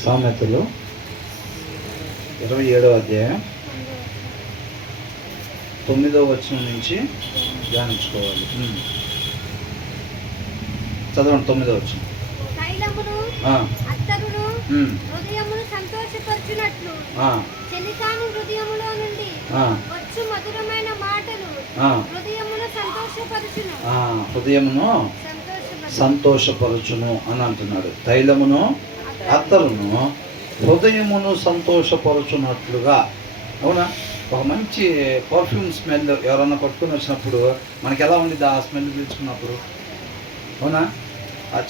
సామెతలు 27వ అధ్యాయం 9వ వచనం నుంచి ధ్యానించుకోవాలి. చదవండి. 9వ వచనం. తైలమును అత్తరును హృదయమును సంతోషపరచునట్లు చెలికాని హృదయములో నుండి వచ్చు మధురమైన మాటలు హృదయమును సంతోషపరచును. హృదయమును సంతోషపరచును అని అంటున్నాడు. తైలమును అత్తరును హృదయమును సంతోషపరచునట్లుగా. అవునా? ఒక మంచి పర్ఫ్యూమ్ స్మెల్ ఎవరన్నా పట్టుకుని వచ్చినప్పుడు మనకి ఎలా ఉండిద్ది ఆ స్మెల్ పీల్చుకున్నప్పుడు? అవునా?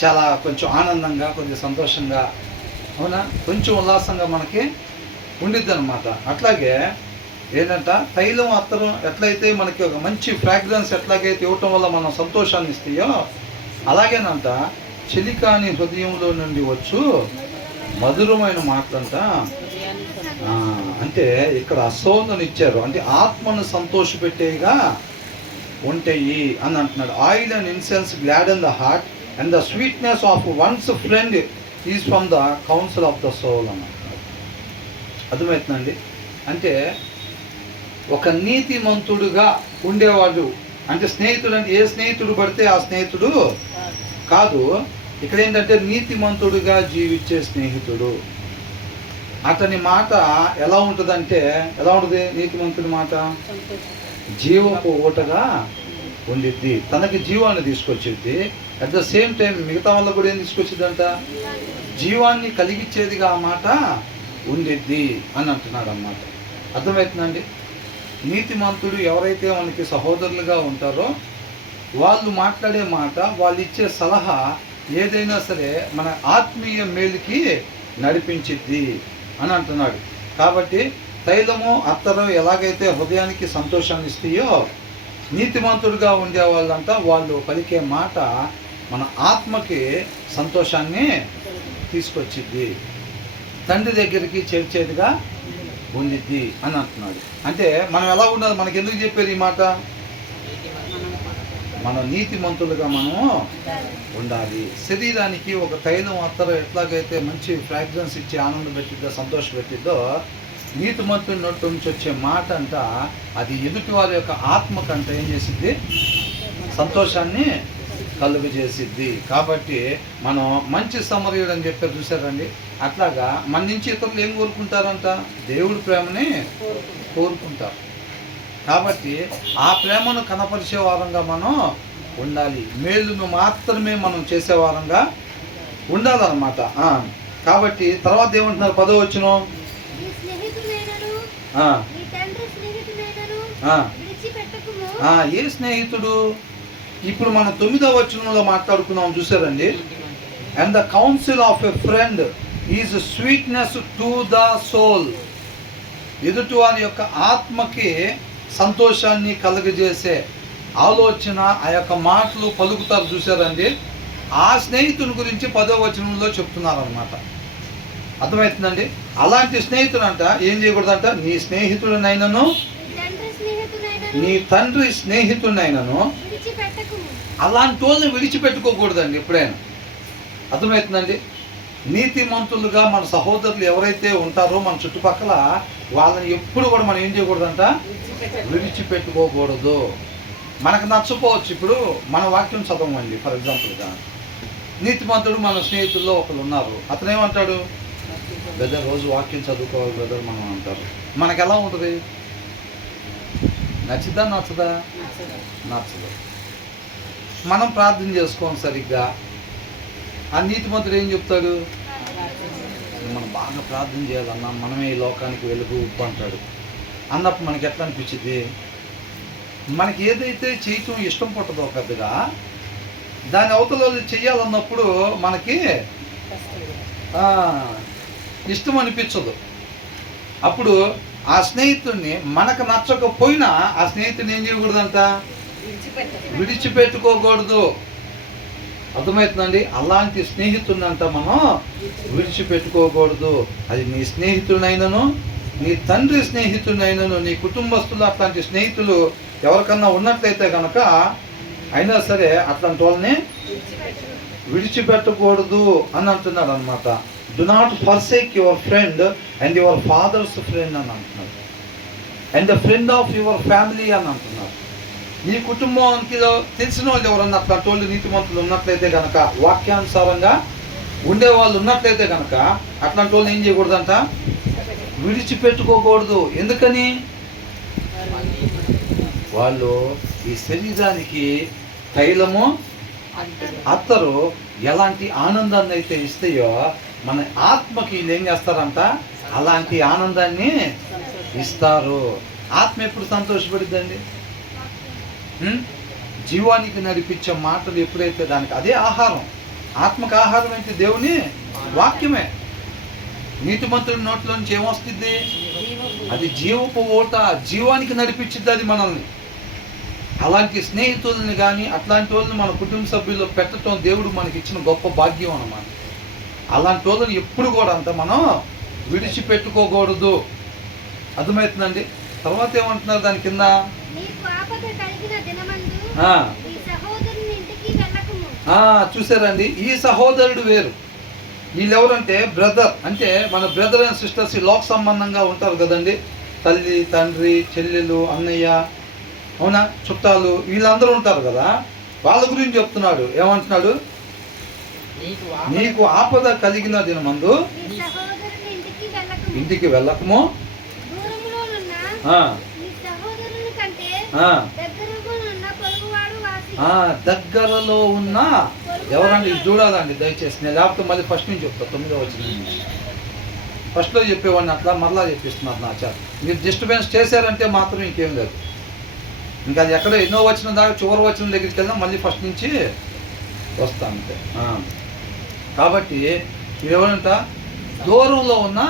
చాలా కొంచెం ఆనందంగా, కొంచెం సంతోషంగా, అవునా, కొంచెం ఉల్లాసంగా మనకి ఉండిద్ది అనమాట. అట్లాగే ఏంటంట, తైలం అత్తరం ఎట్లయితే మనకి ఒక మంచి ఫ్రాగ్రెన్స్ ఎట్లాగైతే ఇవ్వటం వల్ల మనం సంతోషాన్ని ఇస్తాయో, అలాగేనంట చెలికాని హృదయంలో నుండి వచ్చు మధురమైన మాటలంట. అంటే ఇక్కడ అసౌందను ఇచ్చారు, అంటే ఆత్మను సంతోషపెట్టేగా ఉంటాయి అని అంటున్నాడు. Oil and incense gladden the heart and the sweetness of one's friend is from the council of the soul అని అంటున్నాడు. అర్థమవుతుందండి? అంటే ఒక నీతిమంతుడుగా ఉండేవాడు, అంటే స్నేహితుడు అంటే ఏ స్నేహితుడు పడితే ఆ స్నేహితుడు కాదు. ఇక్కడ ఏంటంటే నీతిమంతుడుగా జీవించే స్నేహితుడు. అతని మాట ఎలా ఉంటుందంటే, ఎలా ఉంటుంది నీతిమంతుడి మాట? జీవపు ఊటగా ఉండిద్ది, తనకి జీవాన్ని తీసుకొచ్చిద్ది. అట్ ద సేమ్ టైం మిగతా వాళ్ళకు కూడా ఏం తీసుకొచ్చిద్దంట? జీవాన్ని కలిగించేదిగా ఆ మాట ఉండిద్ది అని అంటున్నాడు అన్నమాట. అర్థమవుతుందండి? నీతిమంతుడు ఎవరైతే మనకి సహోదరులుగా ఉంటారో వాళ్ళు మాట్లాడే మాట, వాళ్ళు ఇచ్చే సలహా ఏదైనా సరే మన ఆత్మీయ మేలుకి నడిపించిద్ది అని అంటున్నాడు. కాబట్టి తైలము అత్తరు ఎలాగైతే హృదయానికి సంతోషాన్ని ఇస్తాయో, నీతిమంతుడుగా ఉండే వాళ్ళంతా వాళ్ళు పలికే మాట మన ఆత్మకి సంతోషాన్ని తీసుకొచ్చిద్ది, తండ్రి దగ్గరికి చేర్చేదిగా ఉండిద్ది అని అంటున్నాడు. అంటే మనం ఎలా ఉండాలి? మనకి ఎందుకు చెప్పారు ఈ మాట? మన నీతిమంతులుగా మనము ఉండాలి. శరీరానికి ఒక తైలం అత్తరు ఎట్లాగైతే మంచి ఫ్రాగ్రెన్స్ ఇచ్చి ఆనందం పెట్టిద్దో, సంతోష పెట్టిద్దో, నీతిమంతుడి నోటి నుంచి వచ్చే మాట అంట అది ఎదుటి వారి యొక్క ఆత్మకంట ఏం చేసిద్ది? సంతోషాన్ని కలుగు చేసిద్ది. కాబట్టి మనం మంచి సమరయుడు అని చెప్పారు, చూసారండి? అట్లాగా మన నుంచి ఇతరులు ఏం కోరుకుంటారంట? దేవుడి ప్రేమని కోరుకుంటారు. కాబట్టి ఆ ప్రేమను కనపరిచే వారంగా మనం ఉండాలి. మేలును మాత్రమే మనం చేసే వారంగా ఉండాలన్నమాట. కాబట్టి తర్వాత ఏమంటున్నారు? 10వ వచనం. ఏ స్నేహితుడు? ఇప్పుడు మనం 9వ వచనంలో మాట్లాడుకున్నాం, చూసారండి? And the council of a friend is sweetness to the soul. ఎదుటి వారి యొక్క ఆత్మకి సంతోషాన్ని కలుగజేసే ఆలోచన, ఆ యొక్క మాటలు పలుకుతారు, చూసారండి? ఆ స్నేహితుని గురించి 10వ వచనంలో చెప్తున్నారనమాట. అర్థమవుతుందండి? అలాంటి స్నేహితుడు అంట ఏం చేయకూడదంట? నీ స్నేహితుడినైనను, నీ తండ్రి స్నేహితుడినైనను అలాంటి వాళ్ళని విడిచిపెట్టుకోకూడదండి ఎప్పుడైనా. అర్థమవుతుందండి? నీతిమంతులుగా మన సహోదరులు ఎవరైతే ఉంటారో మన చుట్టుపక్కల, వాళ్ళని ఎప్పుడు కూడా మనం ఏం చేయకూడదంట? విడిచిపెట్టుకోకూడదు. మనకు నచ్చపోవచ్చు. ఇప్పుడు మన వాక్యం చదవండి. ఫర్ ఎగ్జాంపుల్గా నీతిమంతుడు మన స్నేహితుల్లో ఒకరు ఉన్నారు. అతను ఏమంటాడు? బ్రదర్ రోజు వాక్యం చదువుకోవాలి బ్రదర్ మనం అంటారు. మనకు ఎలా ఉంటుంది? నచ్చిద్దా? నచ్చదా? నచ్చదు. మనం ప్రార్థన చేసుకోం సరిగ్గా. ఆ నీతిమంతుడు ఏం చెప్తాడు? మనం బాగా ప్రార్థన చేయాలన్నా, మనమే ఈ లోకానికి వెలుగు ఉప్పు అంటాడు. అన్నప్పుడు మనకి ఎట్లా అనిపించింది? మనకి ఏదైతే చేయటం ఇష్టం పుట్టదో పెద్దగా, దాని అవతల చెయ్యాలన్నప్పుడు మనకి ఇష్టం అనిపించదు. అప్పుడు ఆ స్నేహితుడిని మనకు నచ్చకపోయినా ఆ స్నేహితుడిని ఏం చేయకూడదంట? విడిచిపెట్టుకోకూడదు. అర్థమవుతుందండి? అలాంటి స్నేహితుడిని అంట మనం విడిచిపెట్టుకోకూడదు. అది నీ స్నేహితుడినైనను, నీ తండ్రి స్నేహితుడినైనను, నీ కుటుంబస్తులు అట్లాంటి స్నేహితులు ఎవరికన్నా ఉన్నట్లయితే కనుక అయినా సరే అట్లాంటి వాళ్ళని విడిచిపెట్టకూడదు అని అంటున్నాడు అనమాట. Do not forsake your friend and your father's friend అని అంటున్నారు, and the friend of your family అని అంటున్నారు. నీ కుటుంబానికి తెలిసిన వాళ్ళు ఎవరన్నా అట్లాంటి వాళ్ళు నీతిమంతులు ఉన్నట్లయితే కనుక, వాక్యానుసారంగా ఉండేవాళ్ళు ఉన్నట్లయితే కనుక అట్లాంటి వాళ్ళు ఏం చేయకూడదంట, విడిచిపెట్టుకోకూడదు. ఎందుకని? వాళ్ళు ఈ శరీరానికి తైలము అత్తరు ఎలాంటి ఆనందాన్ని అయితే ఇస్తాయో మన ఆత్మకి వీళ్ళు ఏం చేస్తారంట, అలాంటి ఆనందాన్ని ఇస్తారు. ఆత్మ ఎప్పుడు సంతోషపడుద్దండి? జీవానికి నడిపించే మాటలు ఎప్పుడైతే దానికి అదే ఆహారం. ఆత్మకు ఆహారం ఏంటి? దేవుని వాక్యమే. నీతిమంతుడి నోట్లో నుంచి ఏమొస్తుంది? అది జీవపు ఓట, జీవానికి నడిపించింది అది మనల్ని. అలాంటి స్నేహితుల్ని కానీ అట్లాంటి వాళ్ళని మన కుటుంబ సభ్యుల్లో పెట్టడం దేవుడు మనకి ఇచ్చిన గొప్ప భాగ్యం అన్నమాట. అలాంటి వాళ్ళని ఎప్పుడు కూడా అంత మనం విడిచిపెట్టుకోకూడదు. అర్థమవుతుందండి? తర్వాత ఏమంటున్నారు దాని కింద? చూసారండి, ఈ సహోదరుడు వేరు. వీళ్ళెవరంటే బ్రదర్, అంటే మన బ్రదర్ అండ్ సిస్టర్స్ లోక సంబంధంగా ఉంటారు కదండి. తల్లి, తండ్రి, చెల్లెలు, అన్నయ్య, అవునా, చుట్టాలు, వీళ్ళందరూ ఉంటారు కదా. వాళ్ళ గురించి చెప్తున్నాడు. ఏమంటున్నాడు? నీకు ఆపద కలిగిన దినమందు ఇంటికి వెళ్ళకము, దగ్గరలో ఉన్న ఎవరండి చూడాలండి దయచేసి. నేను లేకపోతే మళ్ళీ ఫస్ట్ నుంచి చెప్తా, 9వ వచనం నుంచి. ఫస్ట్లో చెప్పేవాడిని అట్లా మరలా చెప్పిస్తున్నారు నా చేత. మీరు డిస్టర్బెన్స్ చేశారంటే మాత్రం ఇంకేం లేదు. ఇంకా అది ఎక్కడో ఎన్నో వచనం దాకా చివరి వచనం దగ్గరికి వెళ్దాం, మళ్ళీ ఫస్ట్ నుంచి వస్తా అంతే. కాబట్టి మీరు ఎవరంట? దూరంలో ఉన్న,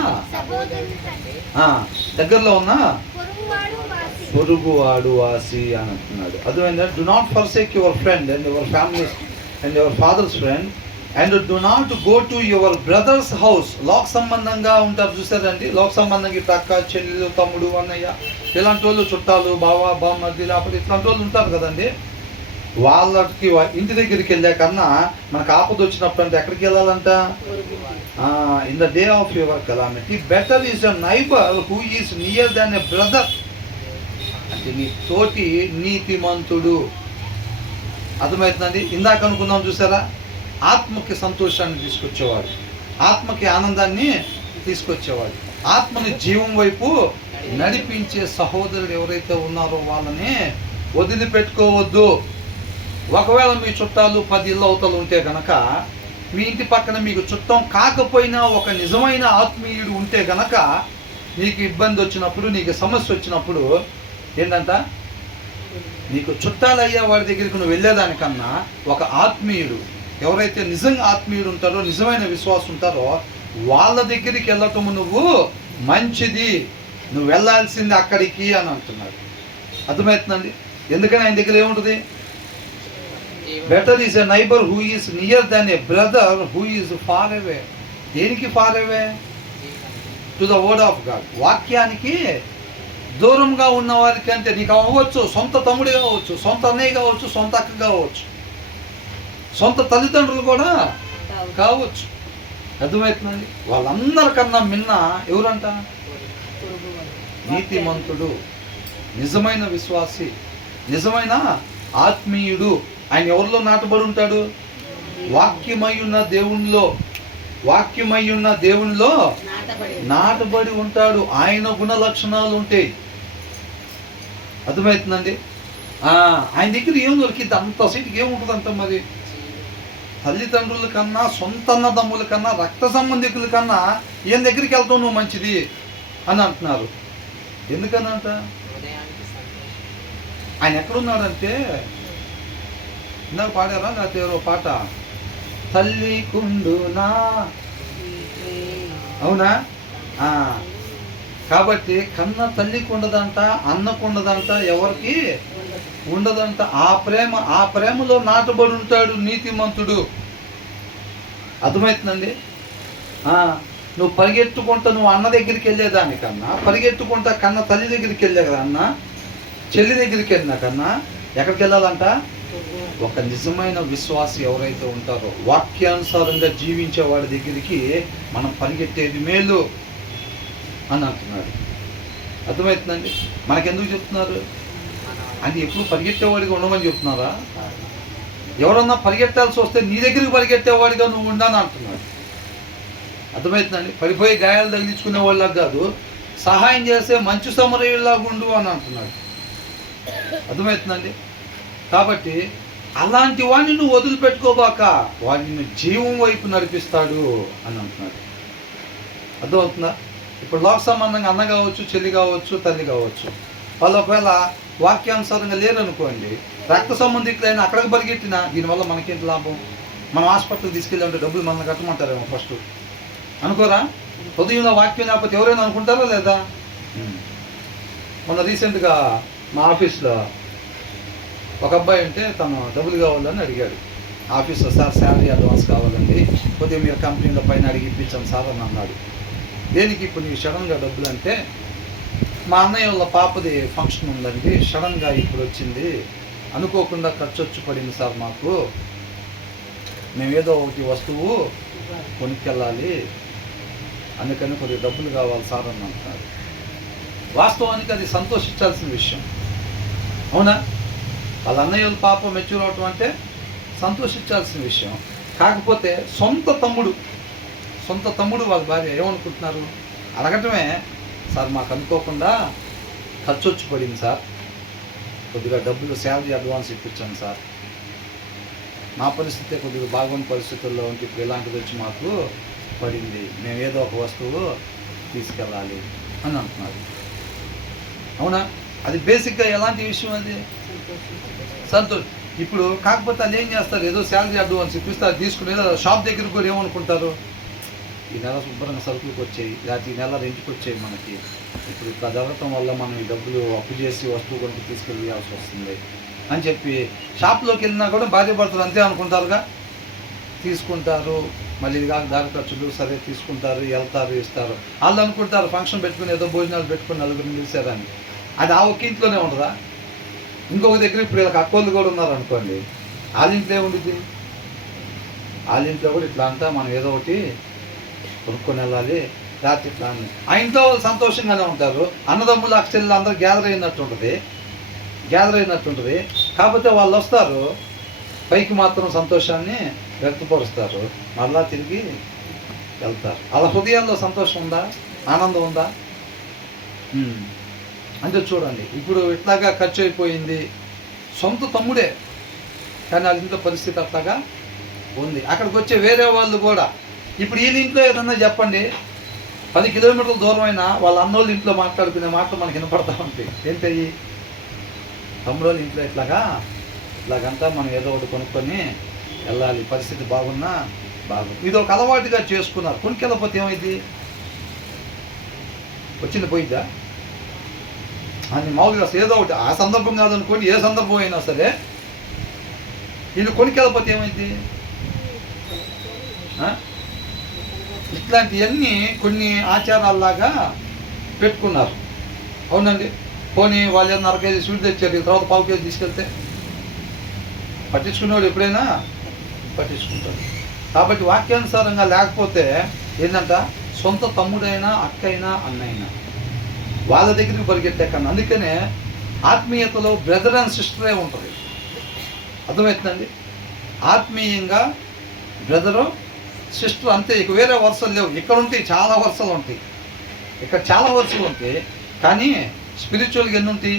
దగ్గరలో ఉన్న పొరుగువాడు వాసి అని అంటున్నాడు. అదేంటంటే do not forsake your friend and your family and your father's friend and do not go to your brother's house. లోక సంబంధంగా ఉంటారు చూసారండి. లోక సంబంధంగా ఇప్పుడు అక్క, చెల్లెలు, తమ్ముడు, అన్నయ్య, ఇలాంటి వాళ్ళు, చుట్టాలు, బావ, బామ్మది, లేకపోతే ఇట్లాంటి వాళ్ళు ఉంటారు కదండి. వాళ్ళకి ఇంటి దగ్గరికి వెళ్ళే కన్నా మనకు ఆపద వచ్చినప్పుడు అంటే ఎక్కడికి వెళ్ళాలంట? In the day of your calamity better is a neighbour who is near than a brother. అంటే నీ తోటి నీతిమంతుడు. అర్థమవుతుందండి? ఇందాక అనుకున్నాం చూసారా, ఆత్మకి సంతోషాన్ని తీసుకొచ్చేవాడు, ఆత్మకి ఆనందాన్ని తీసుకొచ్చేవాడు, ఆత్మని జీవం వైపు నడిపించే సహోదరుడు ఎవరైతే ఉన్నారో వాళ్ళని వదిలిపెట్టుకోవద్దు. ఒకవేళ మీ చుట్టాలు 10 ఇళ్ళ అవతలు ఉంటే కనుక, మీ ఇంటి పక్కన మీకు చుట్టం కాకపోయినా ఒక నిజమైన ఆత్మీయుడు ఉంటే కనుక, నీకు ఇబ్బంది వచ్చినప్పుడు, నీకు సమస్య వచ్చినప్పుడు ఏంటంట, నీకు చుట్టాలయ్యా వాడి దగ్గరికి నువ్వు వెళ్ళేదానికన్నా ఒక ఆత్మీయుడు, ఎవరైతే నిజంగా ఆత్మీయుడు ఉంటారో, నిజమైన విశ్వాసం ఉంటారో వాళ్ళ దగ్గరికి వెళ్ళటము నువ్వు మంచిది. నువ్వు వెళ్ళాల్సింది అక్కడికి అని అంటున్నాడు. అర్థమవుతుందండి? ఎందుకని ఆయన దగ్గర ఏముంటుంది? Better is a neighbour who is near than a brother who is far away. దేనికి far away? To the word of God. వాక్యానికి దూరంగా ఉన్న వారికి అంటే నీకు అవ్వచ్చు సొంత తమ్ముడు కావచ్చు, సొంత అన్నయ్య కావచ్చు, సొంత అక్క కావచ్చు, సొంత తల్లిదండ్రులు కూడా కావచ్చు. అర్థమవుతుందండి? వాళ్ళందరికన్నా మిన్న ఎవరంట? నీతిమంతుడు, నిజమైన విశ్వాసి, నిజమైన ఆత్మీయుడు. ఆయన ఎవరిలో నాటబడి ఉంటాడు? వాక్యమయ్యున్న దేవునిలో, వాక్యమయ్యున్న దేవునిలో నాటబడి ఉంటాడు. ఆయన గుణ లక్షణాలు ఉంటాయి. అర్థమవుతుందండి? ఆయన దగ్గర ఏం దొరికింది? అంత సీటుకి ఏముంటుంది అంత? మరి తల్లిదండ్రుల కన్నా, సొంత అన్నదమ్ముల కన్నా, రక్త సంబంధికుల కన్నా ఈయన దగ్గరికి వెళ్తావు నువ్వు మంచిది అని అంటున్నారు. ఎందుకనంట? ఆయన ఎక్కడున్నాడంటే, ఇందాక పాడారా లేకపోతే ఎవరో పాట, తల్లి కుండునా, అవునా? కాబట్టి కన్న తల్లికి ఉండదంట, అన్నకు ఉండదంట, ఎవరికి ఉండదంట. ఆ ప్రేమలో నాటబడి ఉంటాడు నీతిమంతుడు. అర్థమవుతుందండి? నువ్వు పరిగెత్తుకుంటా నువ్వు అన్న దగ్గరికి వెళ్ళేదానికన్నా, పరిగెత్తుకుంటా కన్న తల్లి దగ్గరికి వెళ్ళే కదా, అన్న చెల్లి దగ్గరికి వెళ్ళినా కన్నా ఎక్కడికి వెళ్ళాలంట? ఒక నిజమైన విశ్వాసి ఎవరైతే ఉంటారో, వాక్యానుసారంగా జీవించే వాడి దగ్గరికి మనం పరిగెత్తేది మేలు అని అంటున్నాడు. అర్థమవుతుందండి? మనకెందుకు చెప్తున్నారు అంటే? ఎప్పుడు పరిగెత్తేవాడిగా ఉండమని చెప్తున్నారా? ఎవరన్నా పరిగెత్తాల్సి వస్తే నీ దగ్గరికి పరిగెత్తేవాడిగా నువ్వు ఉండని అంటున్నాడు. అర్థమవుతుందండి? పడిపోయి గాయాలు తగిలించుకునే వాళ్ళకి కాదు, సహాయం చేసే మంచి సమరయుల్లాగా ఉండు అని అంటున్నాడు. అర్థమవుతుందండి? కాబట్టి అలాంటి వాడిని నువ్వు వదిలిపెట్టుకోబాక, వాడిని జీవం వైపు నడిపిస్తాడు అని అంటున్నాడు. అర్థమవుతుందా? ఇప్పుడు లోక సంబంధంగా అన్న కావచ్చు, చెల్లి కావచ్చు, తల్లి కావచ్చు, వాళ్ళు ఒకవేళ వాక్యానుసారంగా లేరనుకోండి, రక్త సంబంధికులైన అక్కడికి పరిగెట్టినా దీనివల్ల మనకేంటి లాభం? మనం హాస్పిటల్కి తీసుకెళ్ళి ఉంటే డబ్బులు మనల్ని కట్టమంటారేమో ఫస్ట్, అనుకోరా? ఉదయంలో వాక్యం లేకపోతే ఎవరైనా అనుకుంటారా లేదా? మొన్న రీసెంట్గా మా ఆఫీస్లో ఒక అబ్బాయి ఉంటే తను డబ్బులు కావాలని అడిగాడు. ఆఫీస్లో సార్ శాలరీ అడ్వాన్స్ కావాలండి, కొద్దిగా మీరు కంపెనీల పైన అడిగి ఇప్పించాం సార్ అని అన్నాడు. దేనికి ఇప్పుడు నీకు సడన్గా డబ్బులు అంటే, మా అన్నయ్య వాళ్ళ పాపది ఫంక్షన్ ఉందండి, సడన్గా ఇప్పుడు వచ్చింది, అనుకోకుండా ఖర్చు వచ్చి పడింది సార్ మాకు, మేము ఏదో ఒకటి వస్తువు కొనుక్కెళ్ళాలి, అందుకని కొద్దిగా డబ్బులు కావాలి సార్ అని అంటున్నారు. వాస్తవానికి అది సంతోషించాల్సిన విషయం, అవునా? వాళ్ళ అన్నయ్య వాళ్ళ పాప మెచ్యూర్ అవటం అంటే సంతోషించాల్సిన విషయం. కాకపోతే సొంత తమ్ముడు వాళ్ళ భార్య ఏమనుకుంటున్నారు? అడగటమే, సార్ మాకు అనుకోకుండా ఖర్చు వచ్చి పడింది సార్, కొద్దిగా డబ్బులు శాలరీ అడ్వాన్స్ ఇప్పించాను సార్, మా పరిస్థితి కొద్దిగా బాగున్న పరిస్థితుల్లో ఉంటే ఇప్పుడు ఇలాంటిది వచ్చి మాకు పడింది, మేము ఏదో ఒక వస్తువు తీసుకెళ్ళాలి అని అంటున్నారు. అవునా? అది బేసిక్గా ఎలాంటి విషయం? అది సంతోషం. ఇప్పుడు కాకపోతే వాళ్ళు ఏం చేస్తారు, ఏదో శాలరీ అడ్వాన్స్ ఇప్పిస్తారు, తీసుకుని షాప్ దగ్గరికి కూడా ఏమనుకుంటారు, ఈ నెల శుభ్రంగా సరుకులకు వచ్చాయి, లేకపోతే ఈ నెల రెంట్కి వచ్చాయి మనకి, ఇప్పుడు ఇట్లా జరగటం వల్ల మనం ఈ డబ్బులు అప్పు చేసి వస్తువు కొనుక్కు తీసుకెళ్ళాల్సి వస్తుంది అని చెప్పి షాప్లోకి వెళ్ళినా కూడా భార్య భర్తలు అంతే అనుకుంటారుగా, తీసుకుంటారు. మళ్ళీ ఇది కాక దారి ఖర్చులు సరే తీసుకుంటారు, వెళ్తారు, ఇస్తారు. వాళ్ళు అనుకుంటారు ఫంక్షన్ పెట్టుకుని ఏదో భోజనాలు పెట్టుకుని నలుగురిని పిలిచారని. అది ఆ ఒక్క ఇంట్లోనే ఉండదా? ఇంకొక దగ్గర ఇప్పుడు వీళ్ళకి అక్కోళ్ళు కూడా ఉన్నారు అనుకోండి, వాళ్ళ ఇంట్లో ఏముండిద్ది? వాళ్ళ ఇంట్లో కూడా ఇట్లా అంతా మనం ఏదో ఒకటి కొనుక్కొని వెళ్ళాలి, రాత్రి ఇట్లా అని ఆ ఇంట్లో సంతోషంగానే ఉంటారు. అన్నదమ్ములు అక్షలు అందరూ గ్యాదర్ అయినట్టుంటుంది. కాకపోతే వాళ్ళు వస్తారు, పైకి మాత్రం సంతోషాన్ని వ్యక్తపరుస్తారు, మళ్ళా తిరిగి వెళ్తారు. వాళ్ళ హృదయాల్లో సంతోషం ఉందా? ఆనందం ఉందా? అంటే చూడండి, ఇప్పుడు ఇట్లాగా ఖర్చు అయిపోయింది, సొంత తమ్ముడే, కానీ వాళ్ళ ఇంట్లో పరిస్థితి అట్లాగా ఉంది. అక్కడికి వచ్చే వేరే వాళ్ళు కూడా ఇప్పుడు వీళ్ళ ఇంట్లో ఏదన్నా చెప్పండి, 10 కిలోమీటర్ల దూరం అయినా వాళ్ళ అన్నోళ్ళ ఇంట్లో మాట్లాడుకునే మాటలు మనకి వినపడతా ఉంటాయి. ఏంటయ్యి? తమ్ముడోళ్ళ ఇంట్లో ఇట్లాగంతా మనం ఏదో ఒకటి కొనుక్కొని వెళ్ళాలి, పరిస్థితి బాగున్నా బాగుంది. ఇది ఒక అలవాటుగా చేసుకున్నారు. కొనుక్కెళ్ళకపోతే ఏమైంది? వచ్చింది పోయిద్దా? అని మామూలుగా ఏదో ఒకటి ఆ సందర్భం కాదనుకోండి, ఏ సందర్భం అయినా సరే వీళ్ళు కొనుక్కెళ్ళకపోతే ఏమైంది? ఇట్లాంటివన్నీ కొన్ని ఆచారాల్లాగా పెట్టుకున్నారు. అవునండి, పోనీ వాళ్ళు ఏదైనా 1/2 కేజీ స్వీట్ తెచ్చారు, తర్వాత 1/2 కేజీ తీసుకెళ్తే పట్టించుకునేవాడు ఎప్పుడైనా పట్టించుకుంటాడు. కాబట్టి వాక్యానుసారంగా లేకపోతే ఏంటంట, సొంత తమ్ముడైనా అక్కైనా అన్నైనా వాళ్ళ దగ్గరికి పరిగెత్తే కన్నా. అందుకనే ఆత్మీయతలో బ్రదర్ అండ్ సిస్టరే ఉంటుంది. అర్థమవుతుందండి? ఆత్మీయంగా బ్రదరు సిస్టర్ అంతే, ఇక వేరే వరుసలు లేవు. ఇక్కడ ఉంటాయి చాలా వరుసలు ఉంటాయి, ఇక్కడ చాలా వరుసలు ఉంటాయి, కానీ స్పిరిచువల్గా ఎన్ని ఉంటాయి?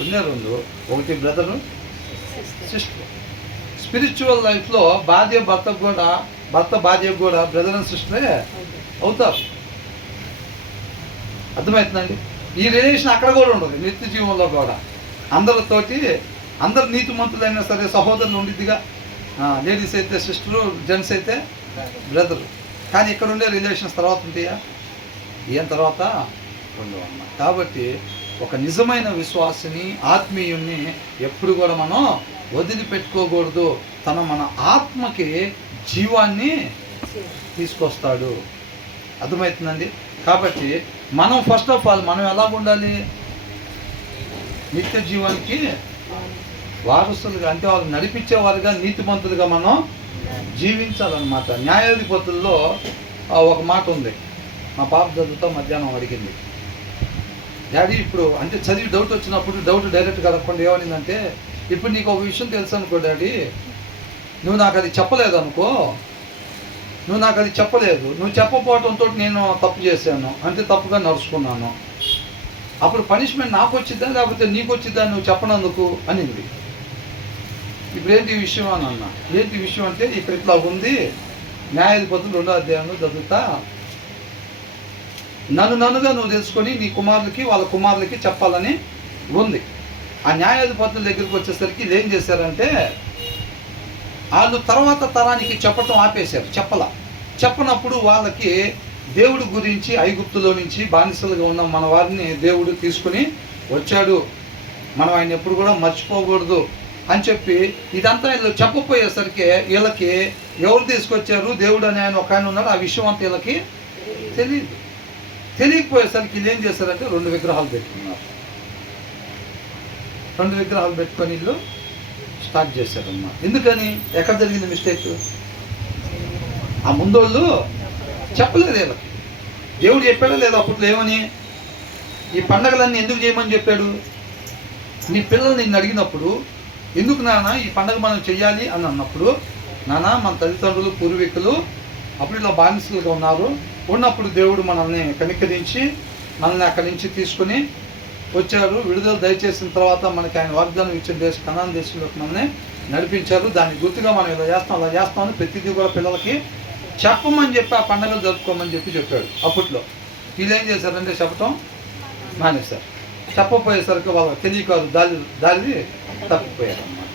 2. ఒకటి బ్రదరు, సిస్టర్. స్పిరిచువల్ లైఫ్లో భర్త భార్యకు కూడా బ్రదర్ అండ్ సిస్టరే అవుతారు. అర్థమవుతుందండి? ఈ రిలేషన్ అక్కడ కూడా ఉండదు, నిత్య జీవంలో కూడా అందరు నీతిమంతులైనా సరే సహోదరులు ఉండిద్దిగా. లేడీస్ అయితే సిస్టరు, జెంట్స్ అయితే బ్రదరు. కానీ ఇక్కడ ఉండే రిలేషన్స్ తర్వాత ఉంటాయా? ఏం తర్వాత ఉండవు అన్నమాట. కాబట్టి ఒక నిజమైన విశ్వాసిని, ఆత్మీయుణ్ణి ఎప్పుడు కూడా మనం వదిలిపెట్టుకోకూడదు. మన ఆత్మకి జీవాన్ని తీసుకొస్తాడు. అర్థమవుతుందండి? కాబట్టి మనం ఫస్ట్ ఆఫ్ ఆల్ మనం ఎలా ఉండాలి? నిత్య జీవానికి వారసులుగా అంటే వాళ్ళు నడిపించేవారుగా నీతిమంతులుగా మనం జీవించాలన్నమాట. న్యాయాధిపతుల్లో ఒక మాట ఉంది. మా పాప చదువుతో మధ్యాహ్నం అడిగింది, డాడీ ఇప్పుడు అంటే చదివి డౌట్ వచ్చినప్పుడు డౌట్ డైరెక్ట్ కలగకుండా ఏమనిందంటే, ఇప్పుడు నీకు ఒక విషయం తెలుసు అనుకో డాడీ, నువ్వు నాకు అది చెప్పలేదు అనుకో, నువ్వు నాకు అది చెప్పలేదు, నువ్వు చెప్పకపోవడంతో నేను తప్పు చేశాను అంటే తప్పుగా నడుచుకున్నాను, అప్పుడు పనిష్మెంట్ నాకు వచ్చిద్దా లేకపోతే నీకు వచ్చిద్దా నువ్వు చెప్పనందుకు అనింది. ఇప్పుడు ఏంటి విషయం అని అన్నా. ఏంటి విషయం అంటే ఇక్కడ ఇట్లా ఉంది, న్యాయాధిపతులు 2వ అధ్యాయంలో చదువుతా, నన్నుగా నువ్వు తెలుసుకొని నీ కుమారులకి వాళ్ళ కుమారులకి చెప్పాలని ఉంది. ఆ న్యాయాధిపతుల దగ్గరికి వచ్చేసరికి ఏం చేశారంటే, వాళ్ళు తర్వాత తరానికి చెప్పటం ఆపేశారు, చెప్పనప్పుడు వాళ్ళకి దేవుడి గురించి ఐగుప్తులో నుంచి బానిసలుగా ఉన్న మన వారిని దేవుడు తీసుకుని వచ్చాడు, మనం ఆయన ఎప్పుడు కూడా మర్చిపోకూడదు అని చెప్పి ఇదంతా వీళ్ళు చెప్పపోయేసరికి వీళ్ళకి ఎవరు తీసుకొచ్చారు, దేవుడు అని ఆయన ఒక ఆయన ఉన్నాడు, ఆ విషయం అంతా వీళ్ళకి తెలియకపోయేసరికి వీళ్ళు ఏం చేశారంటే 2 విగ్రహాలు పెట్టుకున్నారు. 2 విగ్రహాలు పెట్టుకొని వీళ్ళు స్టార్ట్ చేశారన్నమాట. ఎందుకని? ఎక్కడ జరిగింది మిస్టేక్? ఆ ముందోళ్ళు చెప్పలేదు వీళ్ళకి. దేవుడు చెప్పాడా లేదా అప్పట్లో ఏమని? ఈ పండగలన్నీ ఎందుకు చేయమని చెప్పాడు? నీ పిల్లలు నిన్ను అడిగినప్పుడు ఎందుకు నాన్న ఈ పండగ మనం చెయ్యాలి అని అన్నప్పుడు, నాన్న మన తల్లిదండ్రులు పూర్వీకులు అప్పుడు ఇలా బానిసలుగా ఉన్నప్పుడు దేవుడు మనల్ని కనికరించి మనల్ని అక్కడి నుంచి తీసుకుని వచ్చారు, విడుదల దయచేసిన తర్వాత మనకి ఆయన వాగ్దానం ఇచ్చిన దేశం కనాన్ దేశంలోకి మనల్ని నడిపించారు, దానికి గుర్తుగా మనం ఇలా చేస్తామని ప్రతిదీ కూడా పిల్లలకి చెప్పమని చెప్పి ఆ పండుగలు జరుపుకోమని చెప్పాడు. అప్పట్లో వీళ్ళు ఏం చేశారంటే చెప్పటం మానేశారు. చెప్పపోయేసరికి వాళ్ళకి తెలియకాదు దారి తప్పిపోయారు అన్నమాట.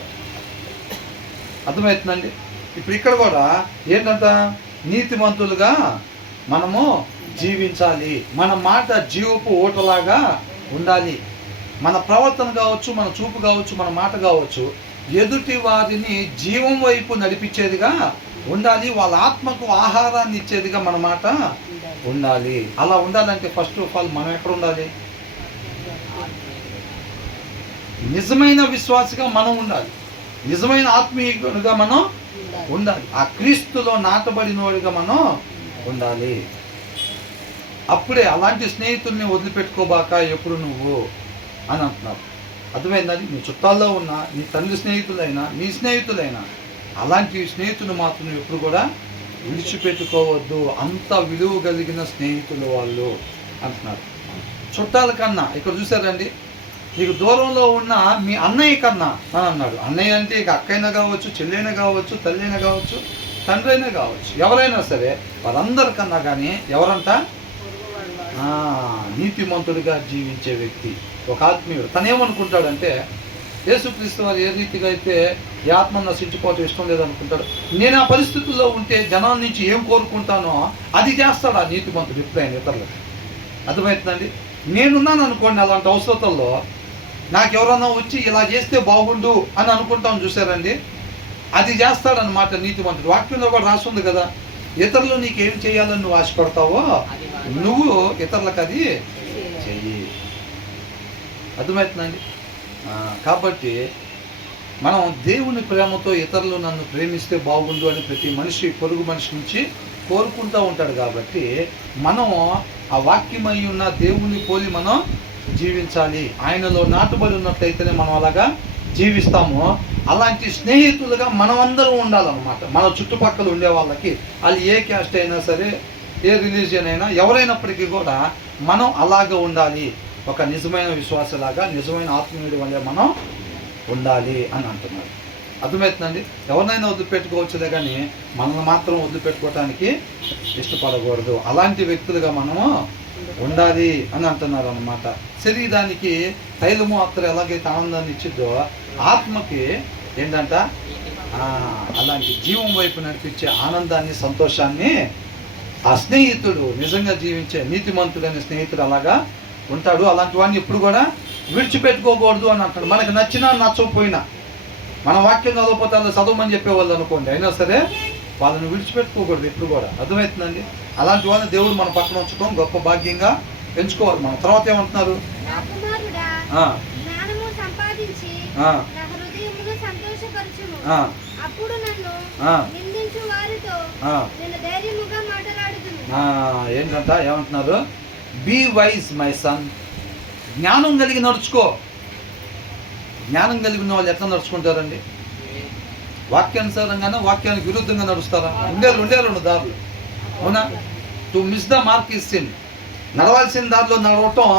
అర్థమవుతుందండి? ఇప్పుడు ఇక్కడ కూడా ఏంటంట, నీతిమంతులుగా మనము జీవించాలి, మన మాట జీవపు ఓటలాగా ఉండాలి, మన ప్రవర్తన కావచ్చు, మన చూపు కావచ్చు, మన మాట కావచ్చు ఎదుటి వారిని జీవం వైపు నడిపించేదిగా ఉండాలి, వాళ్ళ ఆత్మకు ఆహారాన్ని ఇచ్చేదిగా మన మాట ఉండాలి. అలా ఉండాలంటే ఫస్ట్ ఆఫ్ ఆల్ మనం ఎక్కడ ఉండాలి? నిజమైన విశ్వాసిగా మనం ఉండాలి, నిజమైన ఆత్మీయుగా మనం ఉండాలి, ఆ క్రీస్తులో నాటబడినోడిగా మనం ఉండాలి. అప్పుడే అలాంటి స్నేహితుల్ని వదిలిపెట్టుకోబాక ఎప్పుడు నువ్వు అని అంటున్నారు. అర్థమైందని? నీ చుట్టాల్లో ఉన్న నీ తండ్రి స్నేహితులైనా నీ స్నేహితులైనా అలాంటి స్నేహితులు మాత్రం ఎప్పుడు కూడా విడిచిపెట్టుకోవద్దు, అంత విలువ కలిగిన స్నేహితులు వాళ్ళు అంటున్నారు. చుట్టాల కన్నా ఇక్కడ చూసారండి, నీకు దూరంలో ఉన్న మీ అన్నయ్య కన్నా అని అన్నాడు. అన్నయ్య అంటే ఇక అక్కైనా కావచ్చు, చెల్లైనా కావచ్చు, తల్లైనా కావచ్చు, తండ్రి అయినా కావచ్చు, ఎవరైనా సరే వారందరికన్నా కానీ ఎవరంట? నీతిమంతుడిగా జీవించే వ్యక్తి, ఒక ఆత్మీయుడు. తనేమనుకుంటాడంటే, యేసుక్రీస్తు వారు ఏ రీతిగా అయితే ఈ ఆత్మను నశించుకోవటం ఇష్టం లేదనుకుంటాడు, నేను ఆ పరిస్థితుల్లో ఉంటే జనాల నుంచి ఏం కోరుకుంటానో అది చేస్తాడు ఆ నీతిమంతుడు ఎప్పుడైనా ఇతరులకు. అర్థమవుతుందండి? నేనున్నాను అనుకోండి అలాంటి అవసరతల్లో, నాకు ఎవరన్నా వచ్చి ఇలా చేస్తే బాగుండు అని అనుకుంటాం చూసారండి, అది చేస్తాడనమాట నీతిమంతుడు. వాక్యంలో కూడా రాస్తుంది కదా, ఇతరులు నీకేం చేయాలని నువ్వు ఆశపడతావో నువ్వు ఇతరులకు అది చెయ్యి. అర్థమవుతుందండి? కాబట్టి మనం దేవుని ప్రేమతో ఇతరులు నన్ను ప్రేమిస్తే బాగుండు అని ప్రతి మనిషి పొరుగు మనిషి నుంచి కోరుకుంటూ ఉంటాడు. కాబట్టి మనం ఆ వాక్యమై ఉన్న దేవుని పోలి మనం జీవించాలి. ఆయనలో నాటుబడి ఉన్నట్లయితేనే మనం అలాగా జీవిస్తాము. అలాంటి స్నేహితులుగా మనమందరం ఉండాలన్నమాట. మన చుట్టుపక్కల ఉండే వాళ్ళకి, వాళ్ళు ఏ క్యాస్ట్ అయినా సరే, ఏ రిలీజియన్ అయినా, ఎవరైనప్పటికీ కూడా మనం అలాగే ఉండాలి. ఒక నిజమైన విశ్వాసలాగా, నిజమైన ఆత్మీయుడి వల్ల మనం ఉండాలి అని అంటున్నారు. అర్థమవుతుందండి? ఎవరినైనా వదిలిపెట్టుకోవచ్చులే కానీ మనల్ని మాత్రం వదిలిపెట్టుకోవటానికి ఇష్టపడకూడదు. అలాంటి వ్యక్తులుగా మనము ఉండాలి అని అంటున్నారు అన్నమాట. శరీరానికి తైలము అత్తర ఎలాగైతే ఆనందాన్ని ఇచ్చిద్దో, ఆత్మకి ఏంటంట అలాంటి జీవం వైపు నడిపించే ఆనందాన్ని, సంతోషాన్ని ఆ స్నేహితుడు, నిజంగా జీవించే నీతిమంతుడైన స్నేహితుడు అలాగా ఉంటాడు. అలాంటి వాడిని ఎప్పుడు కూడా విడిచిపెట్టుకోకూడదు అని అంటాడు. మనకు నచ్చినా నచ్చకపోయినా, మన వాక్యం చదవకపోతే అలా చదవమని చెప్పేవాళ్ళు అనుకోండి, అయినా సరే వాళ్ళని విడిచిపెట్టుకోకూడదు ఎప్పుడు కూడా. అర్థమవుతుందండి? అలాంటి వాళ్ళని దేవుడు మన పక్కన ఉంచడం గొప్ప భాగ్యంగా ఎంచుకోవాలి మనం. తర్వాత ఏమంటున్నారు? జ్ఞానము సంపాదించి నా హృదయమును ఆ, అప్పుడు నన్ను ఆ, నిందించు వారితో ఆ. నేను ధైర్యముగా మాట్లాడుదును. ఏంటంట ఏమంటున్నారు? బీ వైజ్ మై సన్, జ్ఞానం కలిగి నడుచుకో. జ్ఞానం కలిగిన వాళ్ళు ఎట్లా నడుచుకుంటారండి? వాక్యానుసారంగానే వాక్యానికి విరుద్ధంగా నడుస్తారా? ఉండే రెండు దారులు, అవునా? To miss the mark is sin. నడవాల్సిన దారిలో నడవటం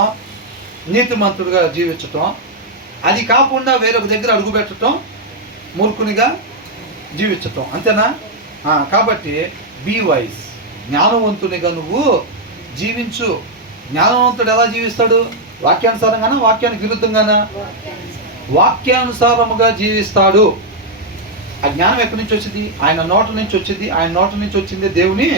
నీతిమంతుడిగా జీవించటం, అది కాకుండా వేరొక దగ్గర అడుగు పెట్టడం మూర్ఖునిగా జీవించటం, అంతేనా? కాబట్టి బీ వైజ్, జ్ఞానవంతునిగా నువ్వు జీవించు. జ్ఞానవంతుడు ఎలా జీవిస్తాడు? వాక్యానుసారంగానా వాక్యానికి విరుద్ధంగానా? వాక్యానుసారముగా జీవిస్తాడు. ఆ జ్ఞానం ఎక్కడి నుంచి వచ్చింది? ఆయన నోట నుంచి వచ్చింది. ఆయన నోట నుంచి వచ్చింది దేవుని